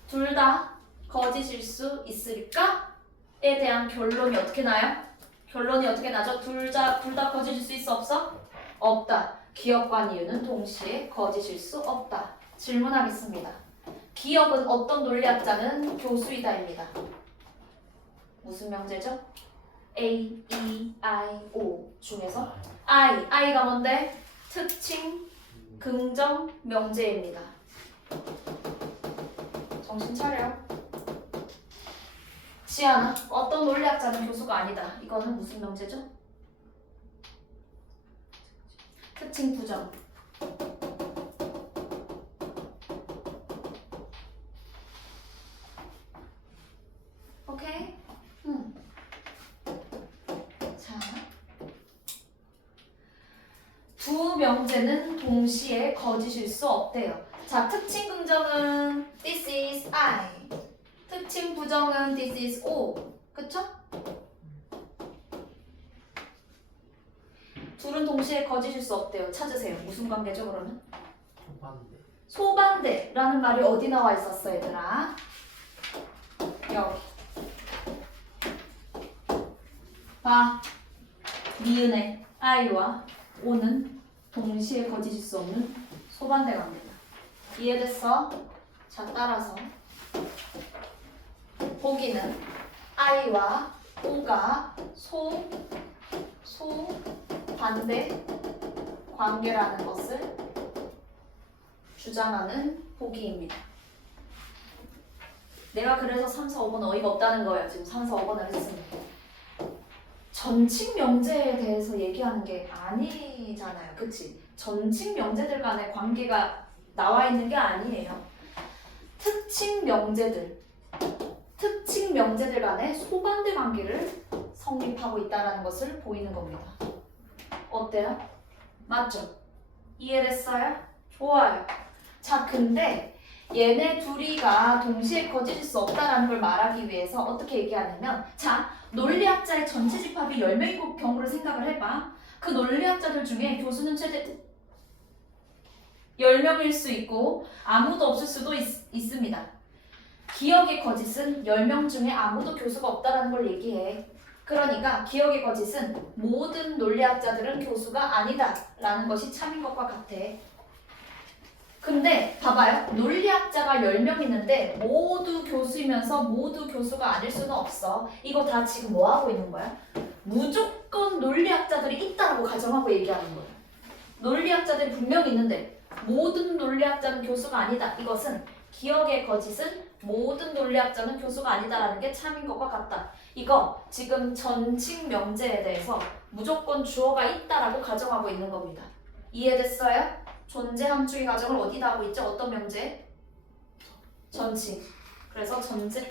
둘 다 거짓일 수 있을까? 에 대한 결론이 어떻게 나요? 결론이 어떻게 나죠? 둘 다 거짓일 수 있어 없어? 없다. 기억과 니은은 동시에 거짓일 수 없다. 질문하겠습니다. 기억은 어떤 논리학자는 교수이다입니다. 무슨 명제죠? A, E, I, O 중에서 I가 뭔데? 특징, 긍정, 명제입니다. 정신 차려. 지아나, 어떤 논리학자는 교수가 아니다. 이거는 무슨 명제죠? 특징, 부정. 오케이? 자, 두 명제는 동시에 거짓일 수 없대요. 자, 특징 긍정은 this is I, 특징 부정은 this is O. 그쵸? 둘은 동시에 거짓일 수 없대요. 찾으세요. 무슨 관계죠, 그러면? 소반대. 소반대라는 말이 어디 나와 있었어, 얘들아? 여기. 봐. 니은의 I와 O는 동시에 거짓일 수 없는 소반대 관계다. 이해됐어? 자, 따라서 보기는 I와 O가 소반대 관계라는 것을 주장하는 보기입니다. 내가 그래서 3, 4, 5번 어이가 없다는 거예요. 지금 3, 4, 5번을 했습니다. 전칙 명제에 대해서 얘기하는 게 아니잖아요. 그치? 전칙 명제들 간의 관계가 나와 있는 게 아니에요. 특징 명제들 간의 소반대 관계를 성립하고 있다는 것을 보이는 겁니다. 어때요? 맞죠? 이해됐어요? 좋아요. 자, 근데 얘네 둘이가 동시에 거짓일 수 없다는 걸 말하기 위해서 어떻게 얘기하냐면, 자, 논리학자의 전체 집합이 10명인 경우를 생각을 해봐. 그 논리학자들 중에 교수는 최대 10명일 수 있고 아무도 없을 수도 있습니다. 기억의 거짓은 10명 중에 아무도 교수가 없다는 걸 얘기해. 그러니까 기억의 거짓은 모든 논리학자들은 교수가 아니다 라는 것이 참인 것과 같아. 근데 봐봐요. 논리학자가 10명 있는데 모두 교수이면서 모두 교수가 아닐 수는 없어. 이거 다 지금 뭐 하고 있는 거야? 무조건 논리학자들이 있다라고 가정하고 얘기하는 거야. 논리학자들이 분명히 있는데 모든 논리학자는 교수가 아니다. 이것은 기억의 거짓은 모든 논리학자는 교수가 아니다라는 게 참인 것과 같다. 이거 지금 전칙 명제에 대해서 무조건 주어가 있다라고 가정하고 있는 겁니다. 이해됐어요? 존재 함축의 가정을 어디다 하고 있죠? 어떤 명제? 전칙. 그래서 전칙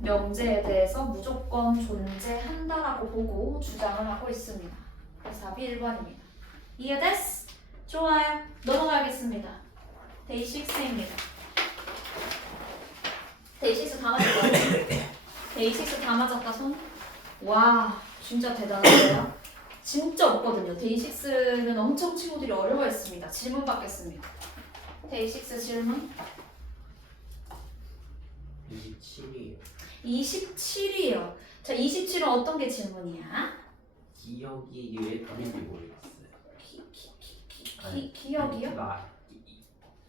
명제에 대해서 무조건 존재한다라고 보고 주장을 하고 있습니다. 그래서 답이 1번입니다. 이해됐어? 좋아요. 넘어가겠습니다. 데이 6입니다. 데이 6 다 맞았다. 데이 6 다 맞았다 손. 와, 진짜 대단하네요. 진짜 없거든요. 데이 6는 엄청 친구들이 어려워했습니다. 질문 받겠습니다. 데이 6 질문. 27이에요. 27이요. 자, 27은 어떤 게 질문이야? 기억이 왜 답인지 모르겠어요. 기억이요?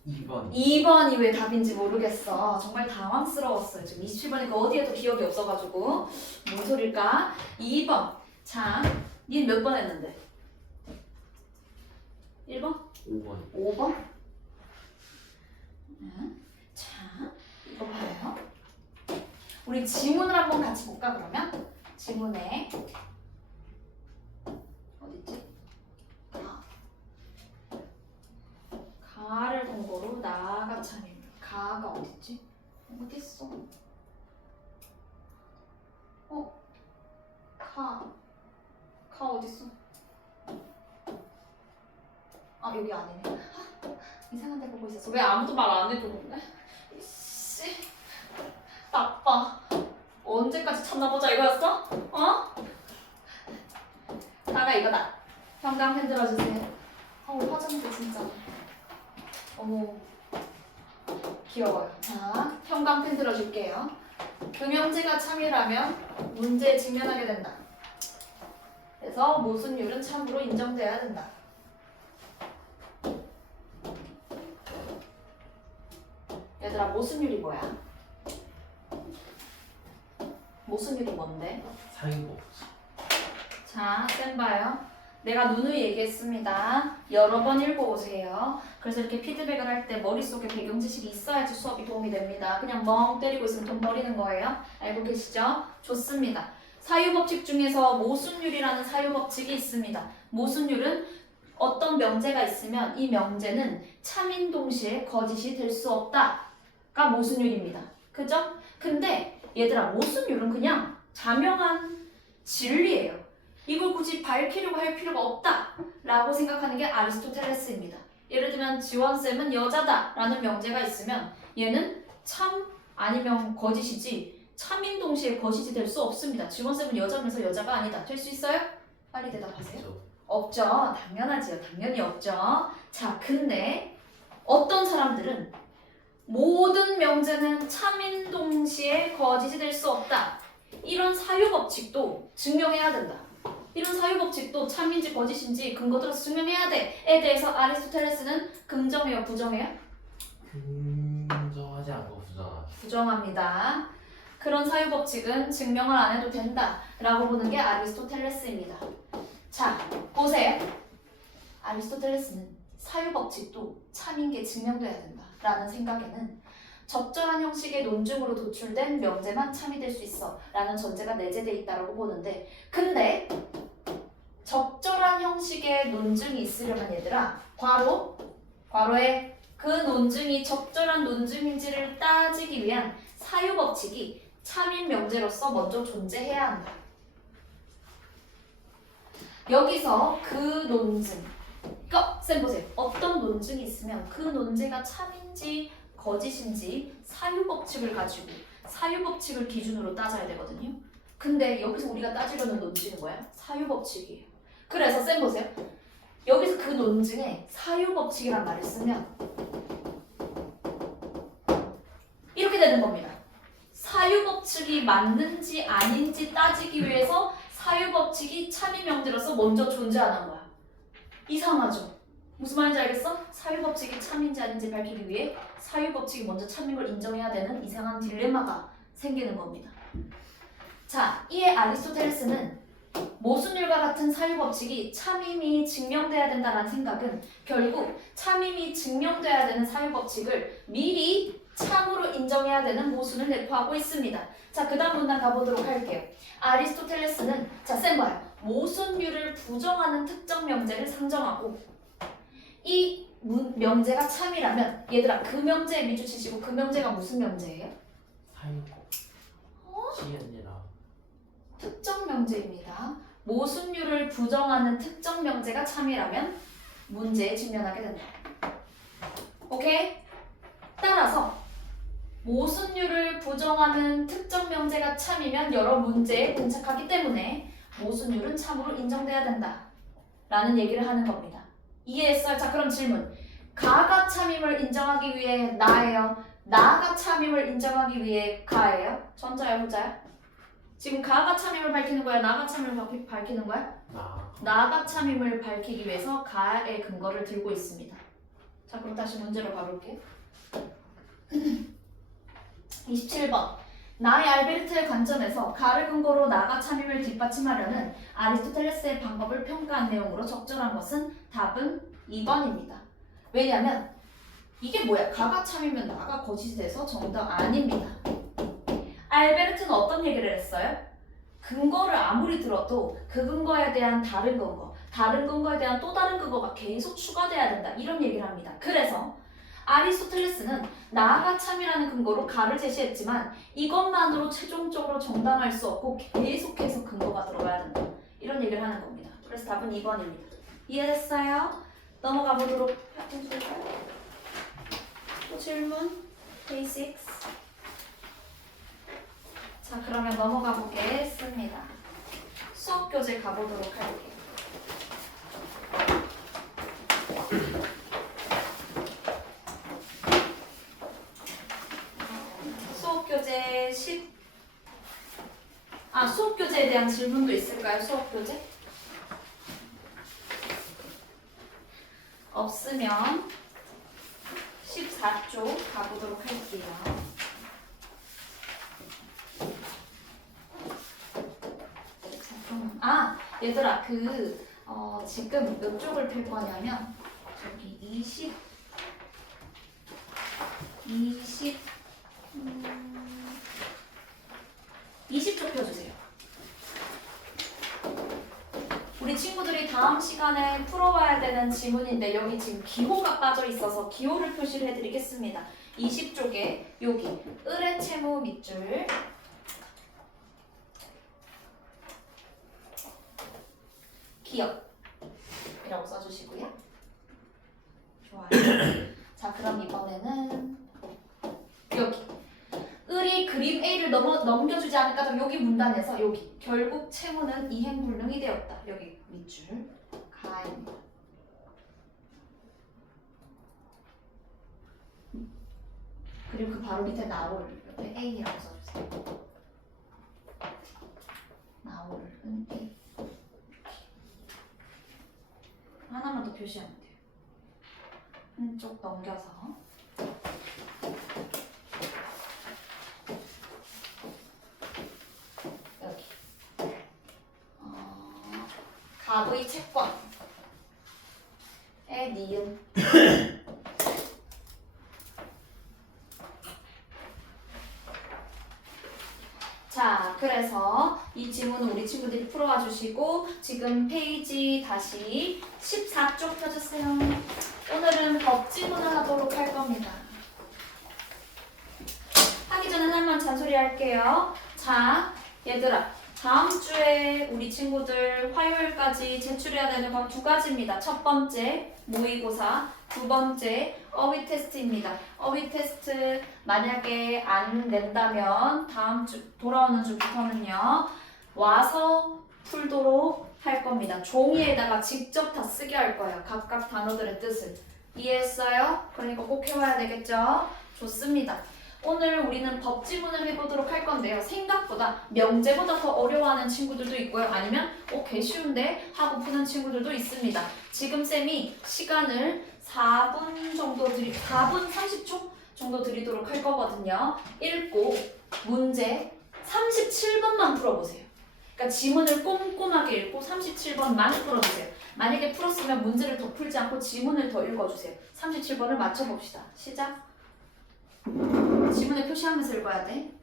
2번. 2번이 왜 답인지 모르겠어. 정말 당황스러웠어요. 지금 27번이니까 어디에도 기억이 없어가지고 뭔 소릴까? 2번. 자, 닌 몇 번 했는데? 1번? 5번. 5번? 자, 이거 봐요. 우리 지문을 한번 같이 볼까 그러면? 지문에 어딨지? 가를 근거로 나가 참입니다. 가가 어딨지? 어딨어? 가 어딨어? 아 여기 아니네. 이상한 데 보고 있었어. 왜 아무도 말 안 해줬는데? 이씨 나빠. 언제까지 찾나보자 이거였어? 어? 다가 이거다. 형광 펜 들어주세요. 화장실 진짜 너무 귀여워요. 자, 형광 펜 들어줄게요. 금형제가 참이라면 문제에 직면하게 된다. 그래서 모순율은 참으로 인정돼야 된다. 얘들아, 모순율이 뭐야? 모순율이 뭔데? 사유법칙. 자, 쌤 봐요. 내가 누누이 얘기했습니다. 여러 번 읽어보세요. 그래서 이렇게 피드백을 할 때 머릿속에 배경 지식이 있어야지 수업이 도움이 됩니다. 그냥 멍 때리고 있으면 돈 버리는 거예요. 알고 계시죠? 좋습니다. 사유법칙 중에서 모순율이라는 사유법칙이 있습니다. 모순율은 어떤 명제가 있으면 이 명제는 참인 동시에 거짓이 될 수 없다가 모순율입니다. 그죠? 근데 얘들아, 모순율은 그냥 자명한 진리예요. 이걸 굳이 밝히려고 할 필요가 없다라고 생각하는 게 아리스토텔레스입니다. 예를 들면 지원쌤은 여자다라는 명제가 있으면 얘는 참 아니면 거짓이지 참인 동시에 거짓이 될 수 없습니다. 지원쌤은 여자면서 여자가 아니다. 될 수 있어요? 빨리 대답하세요. 없죠. 당연하지요. 당연히 없죠. 자, 근데 어떤 사람들은 모든 명제는 참인 동시에 거짓이 될 수 없다. 이런 사유법칙도 증명해야 된다. 이런 사유법칙도 참인지 거짓인지 근거 들어서 증명해야 돼에 대해서 아리스토텔레스는 긍정해요? 부정해요? 긍정하지 않고 부정하지. 부정합니다. 그런 사유법칙은 증명을 안 해도 된다라고 보는 게 아리스토텔레스입니다. 자, 보세요. 아리스토텔레스는 사유법칙도 참인 게 증명돼야 된다라는 생각에는 적절한 형식의 논증으로 도출된 명제만 참이 될 수 있어 라는 전제가 내재돼 있다고 보는데, 근데 적절한 형식의 논증이 있으려면 얘들아, 괄호에 그 논증이 적절한 논증인지를 따지기 위한 사유법칙이 참인 명제로서 먼저 존재해야 한다. 여기서 그 논증, 쌤 보세요. 어떤 논증이 있으면 그 논제가 참인지 거짓인지 사유법칙을 가지고 사유법칙을 기준으로 따져야 되거든요. 근데 여기서 우리가 따지려는 논증은 뭐야? 사유법칙이에요. 그래서 쌤 보세요. 여기서 그 논증에 사유법칙이란 말을 쓰면 이렇게 되는 겁니다. 사유법칙이 맞는지 아닌지 따지기 위해서 사유법칙이 참인 명제로서 먼저 존재하는 거야. 이상하죠? 무슨 말인지 알겠어? 사유법칙이 참인지 아닌지 밝히기 위해 사유법칙이 먼저 참인 걸 인정해야 되는 이상한 딜레마가 생기는 겁니다. 자, 이에 아리스토텔레스는 모순율과 같은 사유법칙이 참임이 증명돼야 된다는 생각은 결국 참임이 증명돼야 되는 사유법칙을 미리 참으로 인정해야 되는 모순을 내포하고 있습니다. 자, 그 다음 문단 가보도록 할게요. 아리스토텔레스는, 자, 쌤 봐요. 모순율을 부정하는 특정 명제를 상정하고 이 명제가 참이라면, 얘들아, 그 명제에 미주 치시고 그 명제가 무슨 명제예요? 사유법칙이 아니라 특정 명제입니다. 모순율을 부정하는 특정 명제가 참이라면 문제에 직면하게 된다. 오케이? 따라서 모순율을 부정하는 특정 명제가 참이면 여러 문제에 봉착하기 때문에 모순율은 참으로 인정돼야 된다 라는 얘기를 하는 겁니다. 이해했어요? 자, 그럼 질문. 가가 참임을 인정하기 위해 나예요? 나가 참임을 인정하기 위해 가예요? 전자야, 후자야? 지금 가가 참임을 밝히는 거야? 나가 참임을 밝히는 거야? 나가 참임을 밝히기 위해서 가의 근거를 들고 있습니다. 자, 그럼 다시 문제로 가볼게요. 27번. 나의 알베르트의 관점에서 가를 근거로 나가 참임을 뒷받침하려는 아리스토텔레스의 방법을 평가한 내용으로 적절한 것은 답은 2번입니다. 왜냐면 이게 뭐야? 가가 참이면 나가 거짓이 돼서 정답 아닙니다. 알베르트는 어떤 얘기를 했어요? 근거를 아무리 들어도 그 근거에 대한 다른 근거에 대한 또 다른 근거가 계속 추가돼야 된다. 이런 얘기를 합니다. 그래서 아리스토텔레스는 나가 참이라는 근거로 가를 제시했지만 이것만으로 최종적으로 정당할 수 없고 계속해서 근거가 들어가야 된다. 이런 얘기를 하는 겁니다. 그래서 답은 2번입니다. 이해됐어요? 넘어가 보도록 해볼까요? 또 질문? K6. 자, 그러면 넘어가 보겠습니다. 수업 교재 가보도록 할게요. 수업 교재 10. 수업 교재에 대한 질문도 있을까요? 수업 교재? 없으면 14쪽 가보도록 할게요. 얘들아, 지금 몇 쪽을 펼 거냐면, 저기 20쪽 펴주세요. 우리 친구들이 다음 시간에 풀어봐야 되는 지문인데, 여기 지금 기호가 빠져 있어서 기호를 표시를 해드리겠습니다. 20쪽에 여기 을의 채무 밑줄, 기억이라고 써주시고요. 좋아요. 자, 그럼 이번에는 여기 을이 그림 A를 넘겨주지 않을까? 여기 문단에서 여기 결국 채무는 이행불능이 되었다. 여기 밑줄 가입니다. 그리고 그 바로 밑에 나올 옆에 A라고 써주세요. 나올은 A. 하나만 더 표시하면 돼요. 한쪽 넘겨서 여기 갑의 채권에 니은 자, 그래서 이 지문은 우리 친구들이 풀어와 주시고 지금 페이지 다시 14쪽 펴주세요. 오늘은 법지문을 하도록 할 겁니다. 하기 전에 하나만 잔소리 할게요. 자, 얘들아, 다음 주에 우리 친구들 화요일까지 제출해야 되는 건 두 가지입니다. 첫 번째, 모의고사. 두 번째, 어휘 테스트입니다. 어휘 테스트 만약에 안 낸다면 다음 주, 돌아오는 주부터는요, 와서 풀도록 할 겁니다. 종이에다가 직접 다 쓰게 할 거예요. 각각 단어들의 뜻을. 이해했어요? 그러니까 꼭 해와야 되겠죠? 좋습니다. 오늘 우리는 법지문을 해보도록 할 건데요. 생각보다 명제보다 더 어려워하는 친구들도 있고요. 아니면 개 쉬운데 하고 푸는 친구들도 있습니다. 지금 쌤이 시간을 4분 30초 정도 드리도록 할 거거든요. 읽고 문제 37번만 풀어보세요. 그러니까 지문을 꼼꼼하게 읽고 37번만 풀어주세요. 만약에 풀었으면 문제를 더 풀지 않고 지문을 더 읽어주세요. 37번을 맞춰봅시다. 시작. 지문에 표시하면서 읽어야 돼.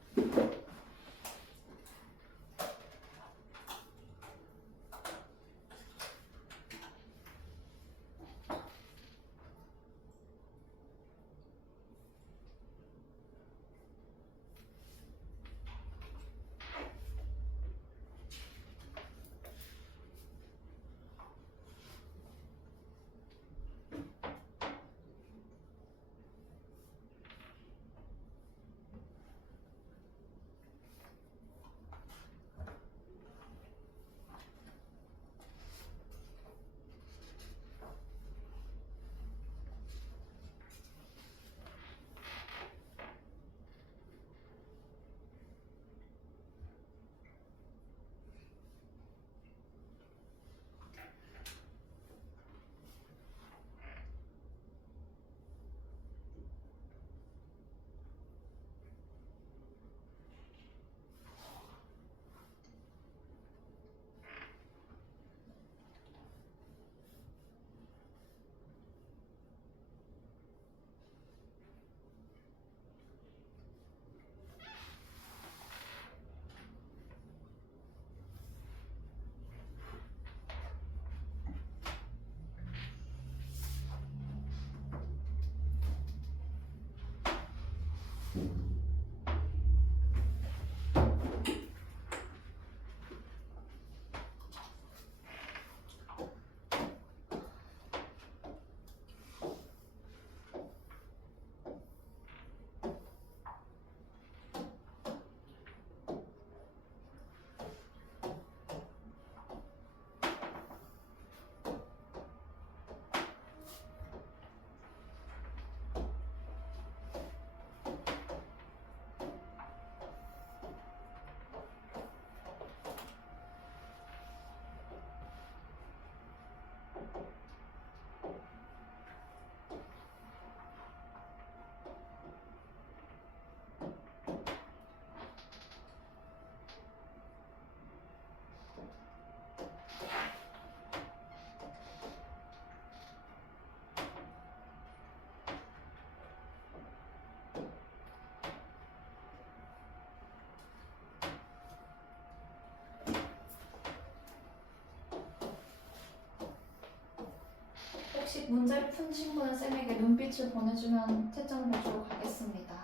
아직 문제를 푼 친구는 쌤에게 눈빛을 보내주면 채점을 해주러 가겠습니다.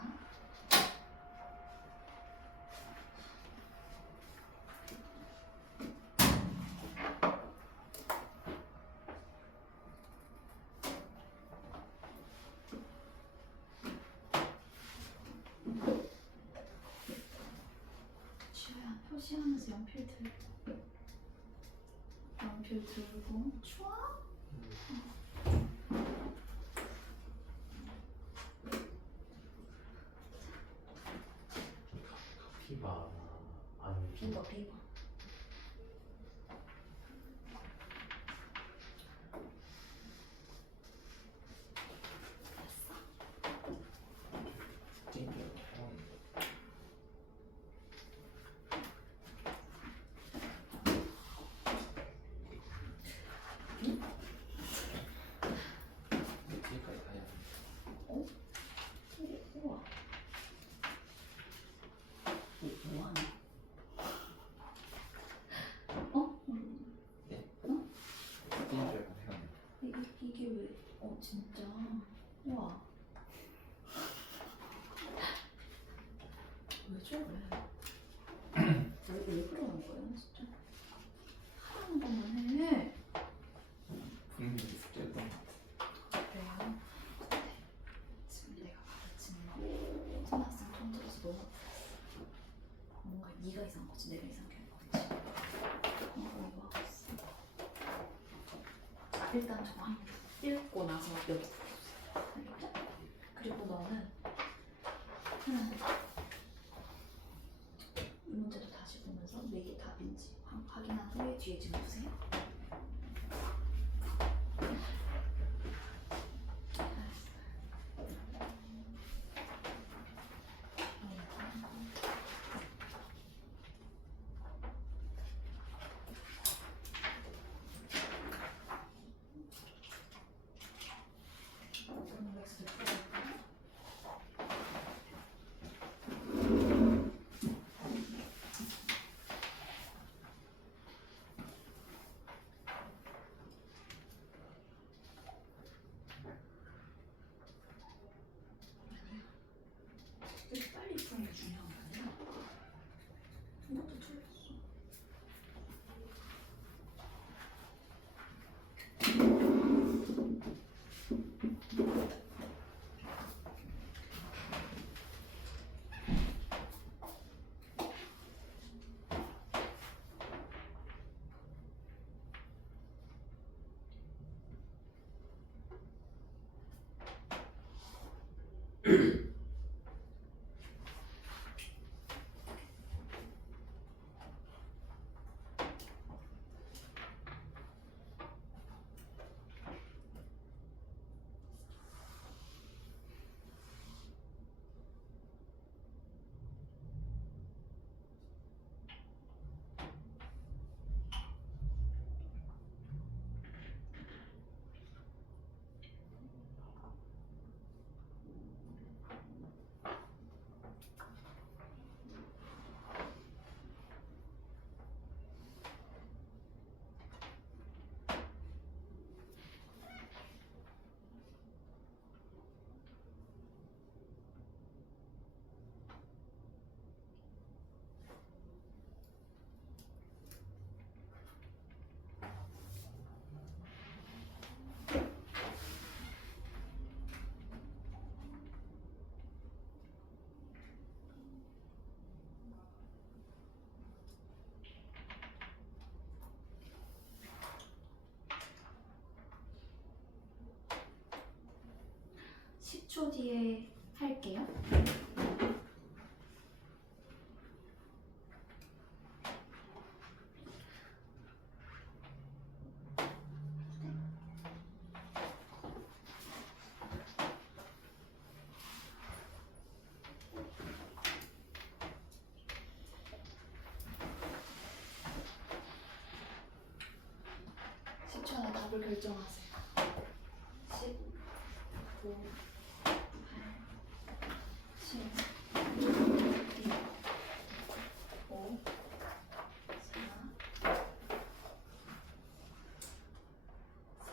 지우야, 표시하면서 연필 들고 추워? 피바 아니 비버 게임이요. 뒤에까지 가야 돼. 우와. 뭐하냐? 게임 줄 알고 해가지고. 이게 왜? 진짜. 우와. 왜 저래? 왜 그러는 거야, 진짜? 하라는 것만 해. 분명히 숙제였던 것 같아. 그래요? 근데 지금 내가 가르치는 거 초등학생 처음 들어서 너무 뭔가 네가 이상한 거지 내가 이상한 게 아닌 거지. 이거 하고 있어. 자, 일단 저거 한번 읽고 나서 여쭤보세요. 알겠죠? 그리고 너는 이 문제도 다시 보면서 네 개 답인지 확인한 후에 뒤에 질문주세요. 이렇게 빨리 푸는 게 중요한 거 아니야? 이것도 틀렸어. 초 뒤에 할게요. 답을 결정하세요. 10, 9, 8, 7, 6, 5, 4,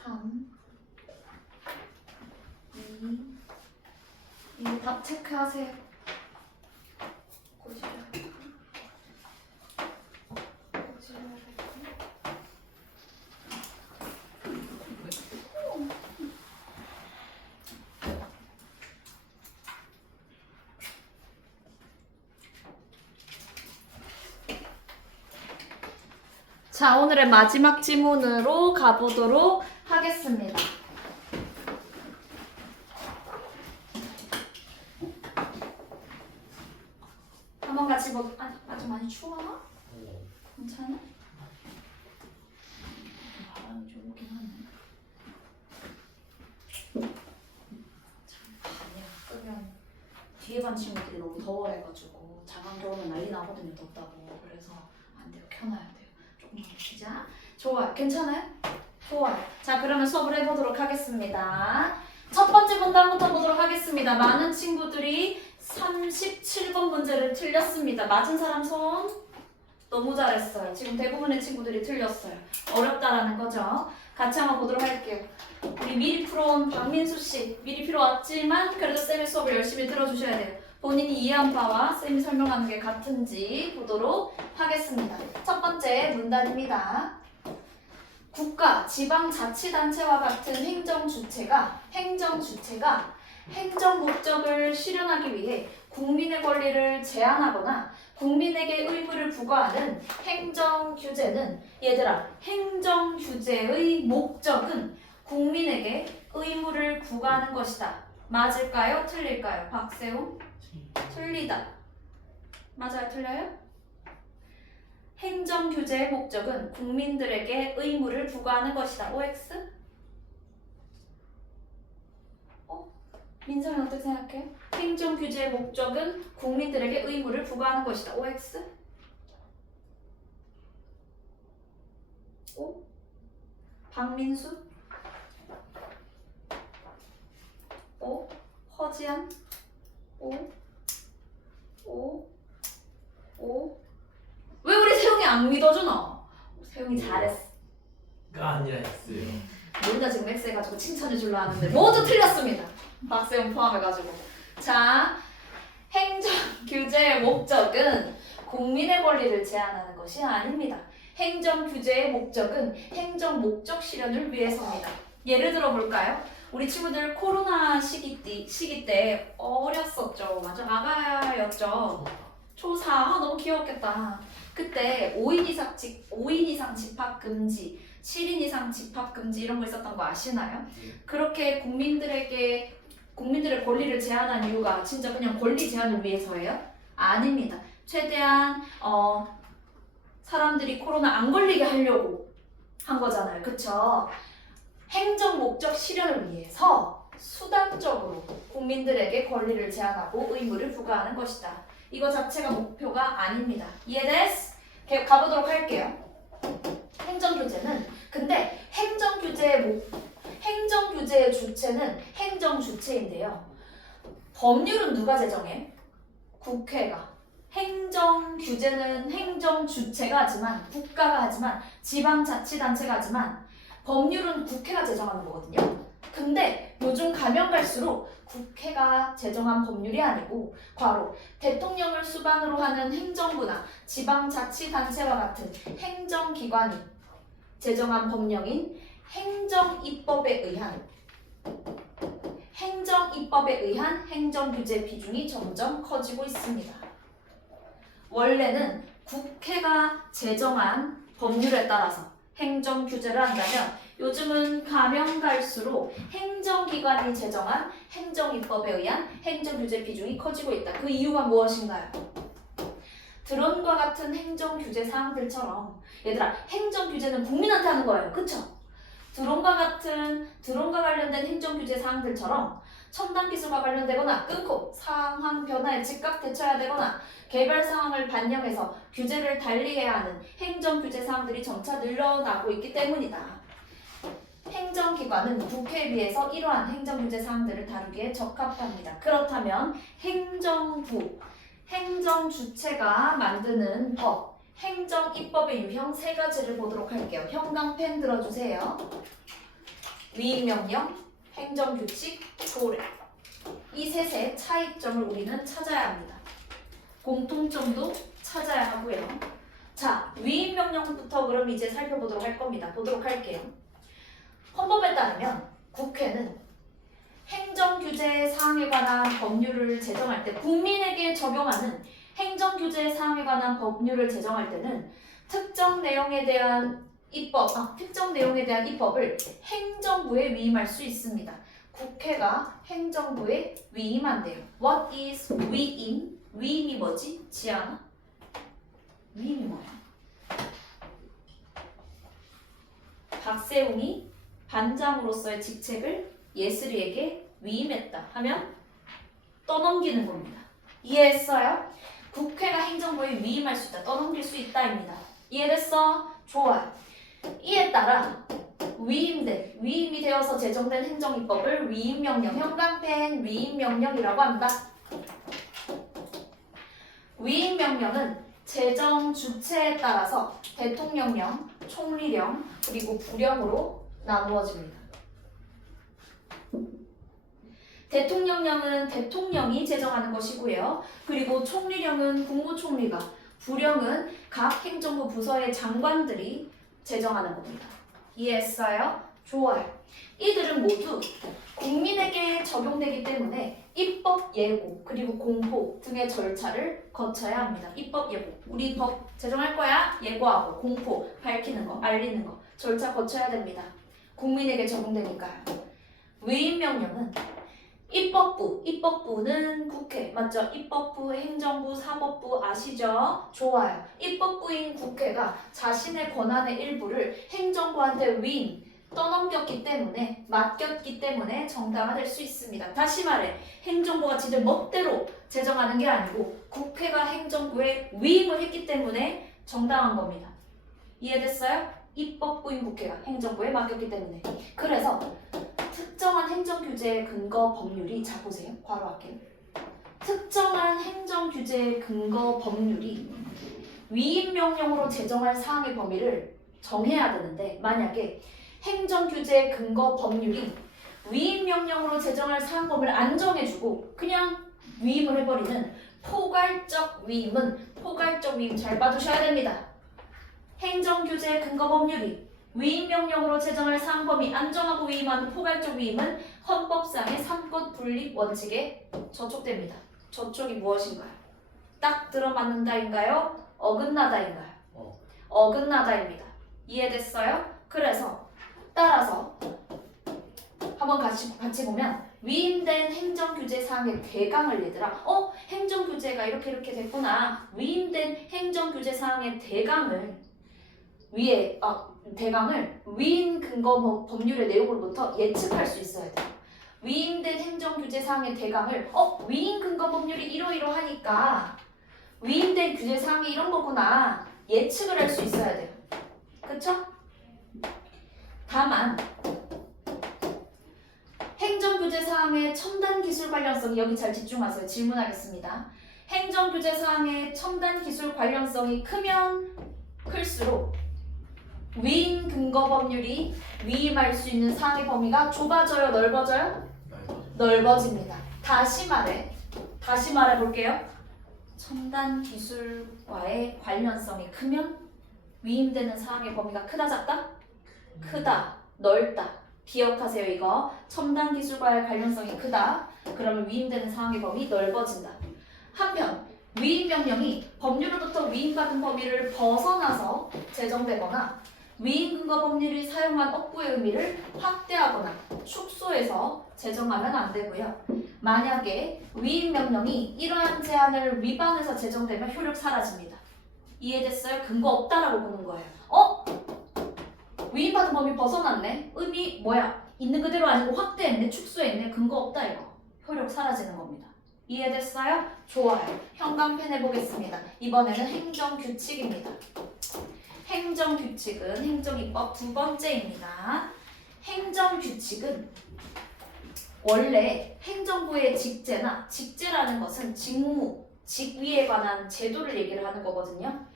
3, 체크하세요. 고지를 할까? 고지를 할까? 자, 오늘의 마지막 지문으로 가보도록 하겠습니다. 한번 같이 아주 많이 추워나? 괜찮아? 바람이 좀 오긴 하네. 참, 아니야. 끄면 뒤에 반 친구들이 너무 더워해가지고 자간 겨우면 난리 나거든요. 덥다고. 그래서 안 돼요. 켜놔야 돼요. 조금만 쉬자. 좋아요. 괜찮아요? 좋아요. 자, 그러면 수업을 해보도록 하겠습니다. 첫 번째 문단부터 보도록 하겠습니다. 많은 친구들이 37번 문제를 틀렸습니다. 맞은 사람 손? 너무 잘했어요. 지금 대부분의 친구들이 틀렸어요. 어렵다라는 거죠. 같이 한번 보도록 할게요. 우리 미리 풀어온 박민수 씨. 미리 풀어왔지만 그래도 쌤의 수업을 열심히 들어주셔야 돼요. 본인이 이해한 바와 쌤이 설명하는 게 같은지 보도록 하겠습니다. 첫 번째 문단입니다. 국가, 지방자치단체와 같은 행정주체가 행정 목적을 실현하기 위해 국민의 권리를 제한하거나 국민에게 의무를 부과하는 행정규제는 얘들아, 행정규제의 목적은 국민에게 의무를 부과하는 것이다. 맞을까요? 틀릴까요? 박세웅? 틀리다. 맞아요? 틀려요? 행정규제의 목적은 국민들에게 의무를 부과하는 것이다. OX? 민성이 어떻게 생각해? 행정규제의 목적은 국민들에게 의무를 부과하는 것이다. OX? O? 박민수? O? 허지안? O? 왜 우리 세용이 안 믿어주나? 세용이 잘했어. 가 아니라 했어요. 우리가 지금 X 해가지고 칭찬해 주려 하는데 모두 틀렸습니다. 박세용 포함해가지고. 자, 행정규제의 목적은 국민의 권리를 제한하는 것이 아닙니다. 행정규제의 목적은 행정 목적 실현을 위해서입니다. 예를 들어 볼까요? 우리 친구들 코로나 시기 때 어렸었죠. 완전 아가였죠. 초4 너무 귀여웠겠다. 그때 5인 이상 집합 금지, 7인 이상 집합 금지 이런 거 있었던 거 아시나요? 그렇게 국민들의 권리를 제한한 이유가 진짜 그냥 권리 제한을 위해서예요? 아닙니다. 최대한 사람들이 코로나 안 걸리게 하려고 한 거잖아요. 그쵸? 행정 목적 실현을 위해서 수단적으로 국민들에게 권리를 제한하고 의무를 부과하는 것이다. 이거 자체가 목표가 아닙니다. 이해됐어? 가보도록 할게요. 행정규제는 근데 행정규제의 주체는 행정주체인데요. 법률은 누가 제정해? 국회가. 행정규제는 행정주체가 하지만 국가가 하지만 지방자치단체가 하지만 법률은 국회가 제정하는 거거든요. 근데 요즘 가면 갈수록 국회가 제정한 법률이 아니고 바로 대통령을 수반으로 하는 행정부나 지방자치단체와 같은 행정기관이 제정한 법령인 행정입법에 의한 행정규제 비중이 점점 커지고 있습니다. 원래는 국회가 제정한 법률에 따라서 행정규제를 한다면 요즘은 가면 갈수록 행정기관이 제정한 행정입법에 의한 행정규제 비중이 커지고 있다. 그 이유가 무엇인가요? 드론과 같은 행정규제 사항들처럼 얘들아 행정규제는 국민한테 하는 거예요. 그쵸? 드론과 관련된 행정규제 사항들처럼 첨단 기술과 관련되거나 끊고 상황 변화에 즉각 대처해야 되거나 개별 상황을 반영해서 규제를 달리해야 하는 행정규제 사항들이 점차 늘어나고 있기 때문이다. 행정기관은 국회에 비해서 이러한 행정규제 사항들을 다루기에 적합합니다. 그렇다면 행정부, 행정주체가 만드는 법, 행정입법의 유형 세 가지를 보도록 할게요. 형광펜 들어주세요. 위임명령, 행정규칙, 조례. 이 셋의 차이점을 우리는 찾아야 합니다. 공통점도 찾아야 하고요. 자, 위임 명령부터 그럼 이제 살펴보도록 할 겁니다. 보도록 할게요. 헌법에 따르면 국회는 행정규제 사항에 관한 법률을 제정할 때 국민에게 적용하는 행정규제 사항에 관한 법률을 제정할 때는 특정 내용에 대한 입법을 행정부에 위임할 수 있습니다. 국회가 행정부에 위임한대요. What is 위임? 위임이 뭐지? 지아나? 위임이 뭐야? 박세웅이 반장으로서의 직책을 예슬이에게 위임했다 하면 떠넘기는 겁니다. 이해했어요? 국회가 행정부에 위임할 수 있다, 떠넘길 수 있다입니다. 이해됐어? 좋아요. 이에 따라 위임이 되어서 제정된 행정입법을 위임명령, 형광펜 위임명령이라고 한다. 위임명령은 제정 주체에 따라서 대통령령, 총리령, 그리고 부령으로 나누어집니다. 대통령령은 대통령이 제정하는 것이고요. 그리고 총리령은 국무총리가, 부령은 각 행정부 부서의 장관들이 제정하는 겁니다. 이해했어요? 좋아요. 이들은 모두 국민에게 적용되기 때문에 입법 예고 그리고 공포 등의 절차를 거쳐야 합니다. 입법 예고, 우리 법 제정할 거야? 예고하고 공포, 밝히는 거, 알리는 거 절차 거쳐야 됩니다. 국민에게 적용되니까요. 위임명령은 입법부는 국회, 맞죠? 입법부, 행정부, 사법부 아시죠? 좋아요. 입법부인 국회가 자신의 권한의 일부를 행정부한테 떠넘겼기 때문에, 맡겼기 때문에 정당화될 수 있습니다. 다시 말해, 행정부가 지들 멋대로 제정하는 게 아니고 국회가 행정부에 위임을 했기 때문에 정당한 겁니다. 이해됐어요? 입법부인 국회가 행정부에 맡겼기 때문에. 그래서 특정한 행정규제의 근거 법률이, 자 보세요. 바로 할게요. 특정한 행정규제의 근거 법률이 위임명령으로 제정할 사항의 범위를 정해야 되는데, 만약에 행정규제의 근거 법률이 위임명령으로 제정할 사항 범위를 안 정해주고 그냥 위임을 해버리는 포괄적 위임 잘 봐두셔야 됩니다. 행정규제의 근거 법률이 위임명령으로 제정할 사항 범위 안 정하고 위임하는 포괄적 위임은 헌법상의 삼권 분립 원칙에 저촉됩니다. 저촉이 무엇인가요? 딱 들어맞는다인가요? 어긋나다인가요? 어긋나다입니다. 이해됐어요? 그래서 따라서 한번 같이 보면 위임된 행정규제 사항의 대강을 얘들아 행정규제가 이렇게 됐구나. 위임된 행정규제 사항의 대강을 위임 근거 법률의 내용으로부터 예측할 수 있어야 돼요. 위임된 행정규제 사항의 대강을 위임 근거 법률이 이러이러하니까 위임된 규제 사항이 이런 거구나 예측을 할 수 있어야 돼요. 그쵸? 다만 행정규제 사항의 첨단 기술 관련성이, 여기 잘 집중하세요. 질문하겠습니다. 행정규제 사항의 첨단 기술 관련성이 크면 클수록 위임 근거 법률이 위임할 수 있는 사항의 범위가 좁아져요? 넓어져요? 넓어집니다. 다시 말해 볼게요. 첨단 기술과의 관련성이 크면 위임되는 사항의 범위가 크다 작다? 크다, 넓다. 기억하세요. 이거 첨단 기술과의 관련성이 크다. 그러면 위임되는 사항의 범위 넓어진다. 한편 위임 명령이 법률로부터 위임받은 범위를 벗어나서 제정되거나 위임 근거 법률이 사용한 억부의 의미를 확대하거나 축소해서 제정하면 안 되고요. 만약에 위임 명령이 이러한 제한을 위반해서 제정되면 효력 사라집니다. 이해됐어요? 근거 없다라고 보는 거예요. 위임받은 범위 벗어났네? 의미 뭐야? 있는 그대로 아니고 확대했네? 축소했네? 근거 없다 이거. 효력 사라지는 겁니다. 이해됐어요? 좋아요. 형광펜 해보겠습니다. 이번에는 행정규칙입니다. 행정규칙은 행정입법 두 번째입니다. 행정규칙은 원래 행정부의 직제라는 것은 직무, 직위에 관한 제도를 얘기를 하는 거거든요.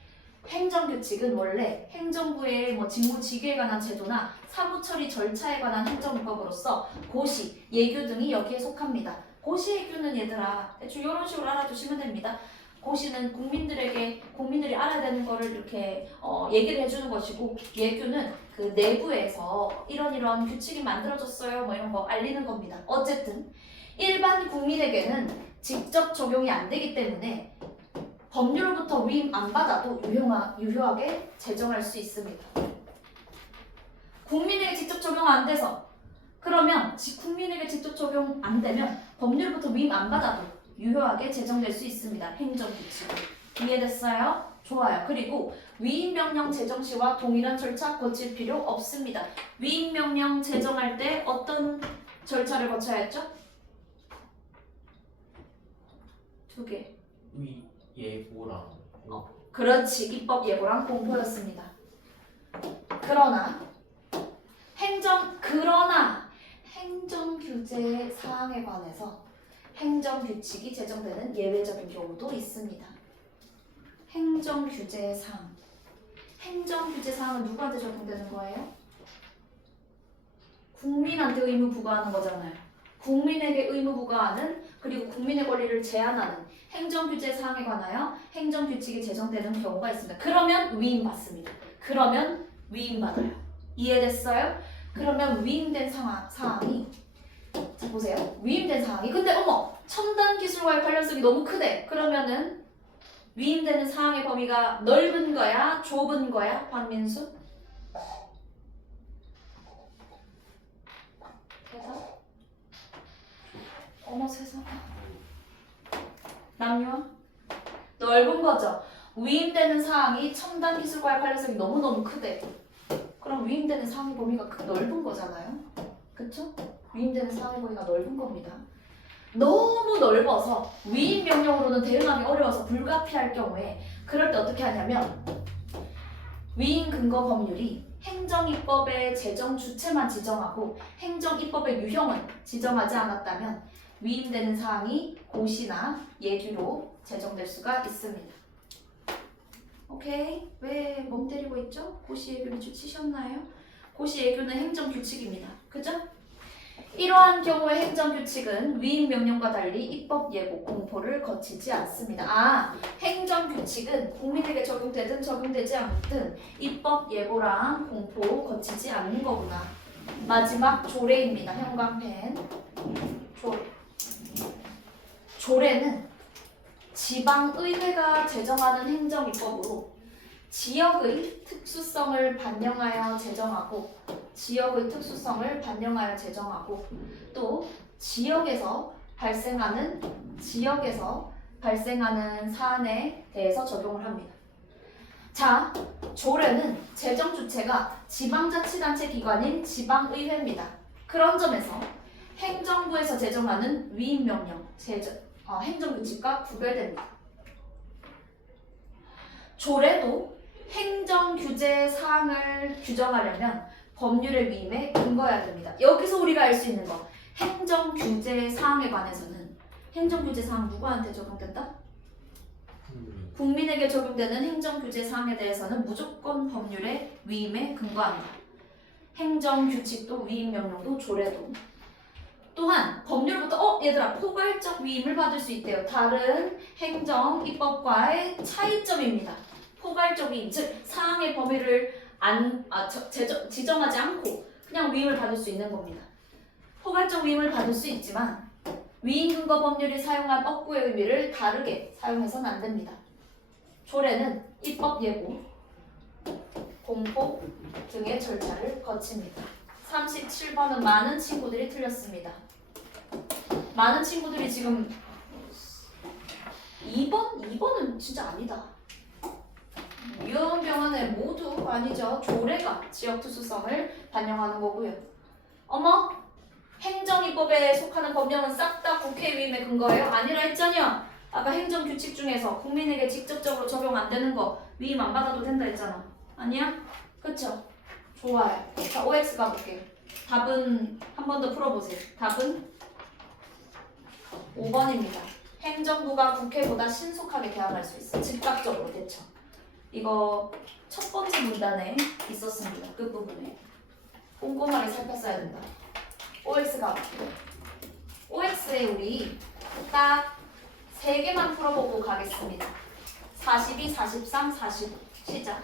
행정규칙은 원래 행정부의 직무 직위에 관한 제도나 사무처리 절차에 관한 행정법으로서 고시, 예규 등이 여기에 속합니다. 고시애교는 얘들아 대충 이런 식으로 알아두시면 됩니다. 고시는 국민들이 알아야 되는 거를 이렇게 얘기를 해주는 것이고, 예교는 그 내부에서 이런 규칙이 만들어졌어요 뭐 이런 거 알리는 겁니다. 어쨌든 일반 국민에게는 직접 적용이 안 되기 때문에 법률로부터 위임 안 받아도 유효하게 제정할 수 있습니다. 국민에게 직접 적용 안 돼서, 그러면 국민에게 직접 적용 안 되면 법률로부터 위임 안 받아도 유효하게 제정될 수 있습니다. 행정규칙. 이해됐어요? 좋아요. 그리고 위임명령 제정 시와 동일한 절차 거칠 필요 없습니다. 위임명령 제정할 때 어떤 절차를 거쳐야 했죠? 2개. 위 예고랑 그렇지. 입법 예고랑 공포였습니다. 그러나 행정규제 사항에 관해서 행정규칙이 제정되는 예외적인 경우도 있습니다. 행정규제 사항. 행정규제 사항은 누구한테 적용되는 거예요? 국민한테 의무 부과하는 거잖아요. 국민에게 의무 부과하는, 그리고 국민의 권리를 제한하는 행정규제 사항에 관하여 행정규칙이 제정되는 경우가 있습니다. 그러면 위임받습니다. 그러면 위임받아요. 이해됐어요? 그러면 위임된 사항이, 자 보세요. 위임된 사항이, 근데 어머! 첨단 기술과의 관련성이 너무 크대. 그러면은 위임되는 사항의 범위가 넓은 거야? 좁은 거야? 박민수? 대답? 어머 세상에. 남유아? 넓은 거죠. 위임되는 사항이 첨단 기술과의 관련성이 너무너무 크대. 그럼 위임되는 사항의 범위가 넓은 거잖아요. 그쵸? 위임되는 사항의 범위가 넓은 겁니다. 너무 넓어서 위임 명령으로는 대응하기 어려워서 불가피할 경우에, 그럴 때 어떻게 하냐면, 위임 근거 법률이 행정입법의 제정 주체만 지정하고 행정입법의 유형은 지정하지 않았다면 위임되는 사항이 고시나 예규로 제정될 수가 있습니다. 오케이? 왜 멍 때리고 있죠? 고시 예규를 치셨나요? 고시 예규는 행정규칙입니다. 그죠? 이러한 경우의 행정규칙은 위임명령과 달리 입법 예고 공포를 거치지 않습니다. 행정규칙은 국민에게 적용되든 적용되지 않든 입법 예고랑 공포 거치지 않는 거구나. 마지막 조례입니다. 형광펜. 조례는 지방의회가 제정하는 행정입법으로 지역의 특수성을 반영하여 제정하고, 또 지역에서 발생하는 사안에 대해서 적용을 합니다. 자, 조례는 제정 주체가 지방자치단체 기관인 지방의회입니다. 그런 점에서 행정부에서 제정하는 위임명령, 행정규칙과 구별됩니다. 조례도 행정규제 사항을 규정하려면 법률의 위임에 근거해야 됩니다. 여기서 우리가 알 수 있는 거, 행정규제 사항에 관해서는, 행정규제 사항 누구한테 적용된다? 국민에게 적용되는 행정규제 사항에 대해서는 무조건 법률의 위임에 근거합니다. 행정규칙도 위임명령도 조례도. 또한 법률부터 얘들아 포괄적 위임을 받을 수 있대요. 다른 행정 입법과의 차이점입니다. 포괄적 위임, 즉 사항의 범위를 지정하지 않고 그냥 위임을 받을 수 있는 겁니다. 포괄적 위임을 받을 수 있지만 위임 근거 법률이 사용한 억구의 의미를 다르게 사용해서는 안 됩니다. 조례는 입법 예고, 공포 등의 절차를 거칩니다. 37번은 많은 친구들이 틀렸습니다. 많은 친구들이 지금 2번은 진짜 아니다. 유언병원에 모두 아니죠. 조례가 지역 특수성을 반영하는 거고요. 어머? 행정입법에 속하는 법령은 싹 다 국회 위임에 근거예요? 아니라 했잖여. 아까 행정규칙 중에서 국민에게 직접적으로 적용 안 되는 거 위임 안 받아도 된다 했잖아. 아니야? 그쵸? 좋아요. 자, OX 가볼게요. 답은 한 번 더 풀어보세요. 답은 5번입니다. 행정부가 국회보다 신속하게 개항할 수 있어. 즉각적으로 대처. 이거 첫 번째 문단에 있었습니다. 끝부분에. 꼼꼼하게 살폈어야 된다. OX 가볼게요. OX에 우리 딱 3개만 풀어보고 가겠습니다. 42, 43, 45 시작.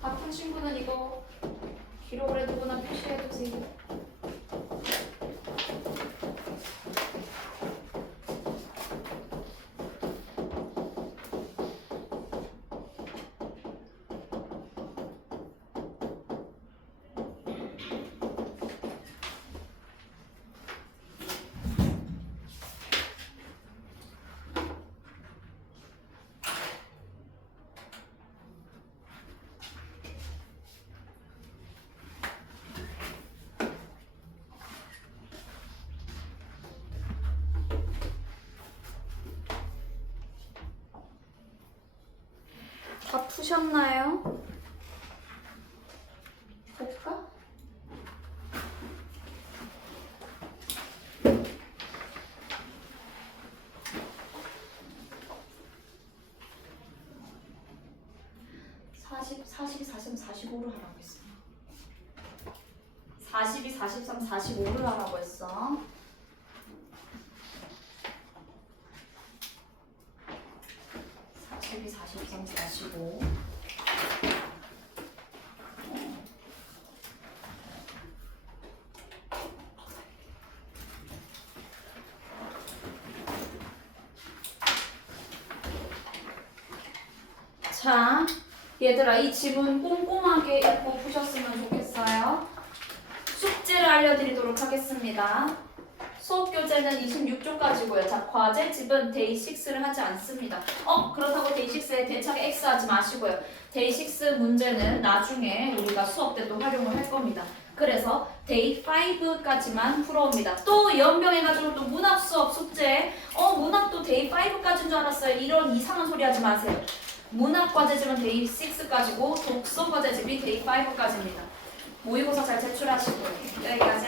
바쁜 친구는 이거 기록을 해두거나 표시해두세요. 다 푸셨나요? 볼까? 사십, 45를 하라고 했어. 42, 43, 45를 하라고 했어. 이 43, 45. 자, 얘들아 이 지문 꼼꼼하게 읽고 푸셨으면 좋겠어요. 숙제를 알려드리도록 하겠습니다. 수업 교재는 26쪽까지고요. 자, 과제집은 데이 6를 하지 않습니다. 그렇다고 데이 6에 대차게 X 하지 마시고요. 데이 6 문제는 나중에 우리가 수업 때 또 활용을 할 겁니다. 그래서 데이 5까지만 풀어옵니다. 또 연병해가지고 또 문학 수업 숙제 문학도 데이 5까지인 줄 알았어요. 이런 이상한 소리 하지 마세요. 문학 과제집은 데이 6까지고 독서 과제집이 데이 5까지입니다. 모의고사 잘 제출하시고요. 여기까지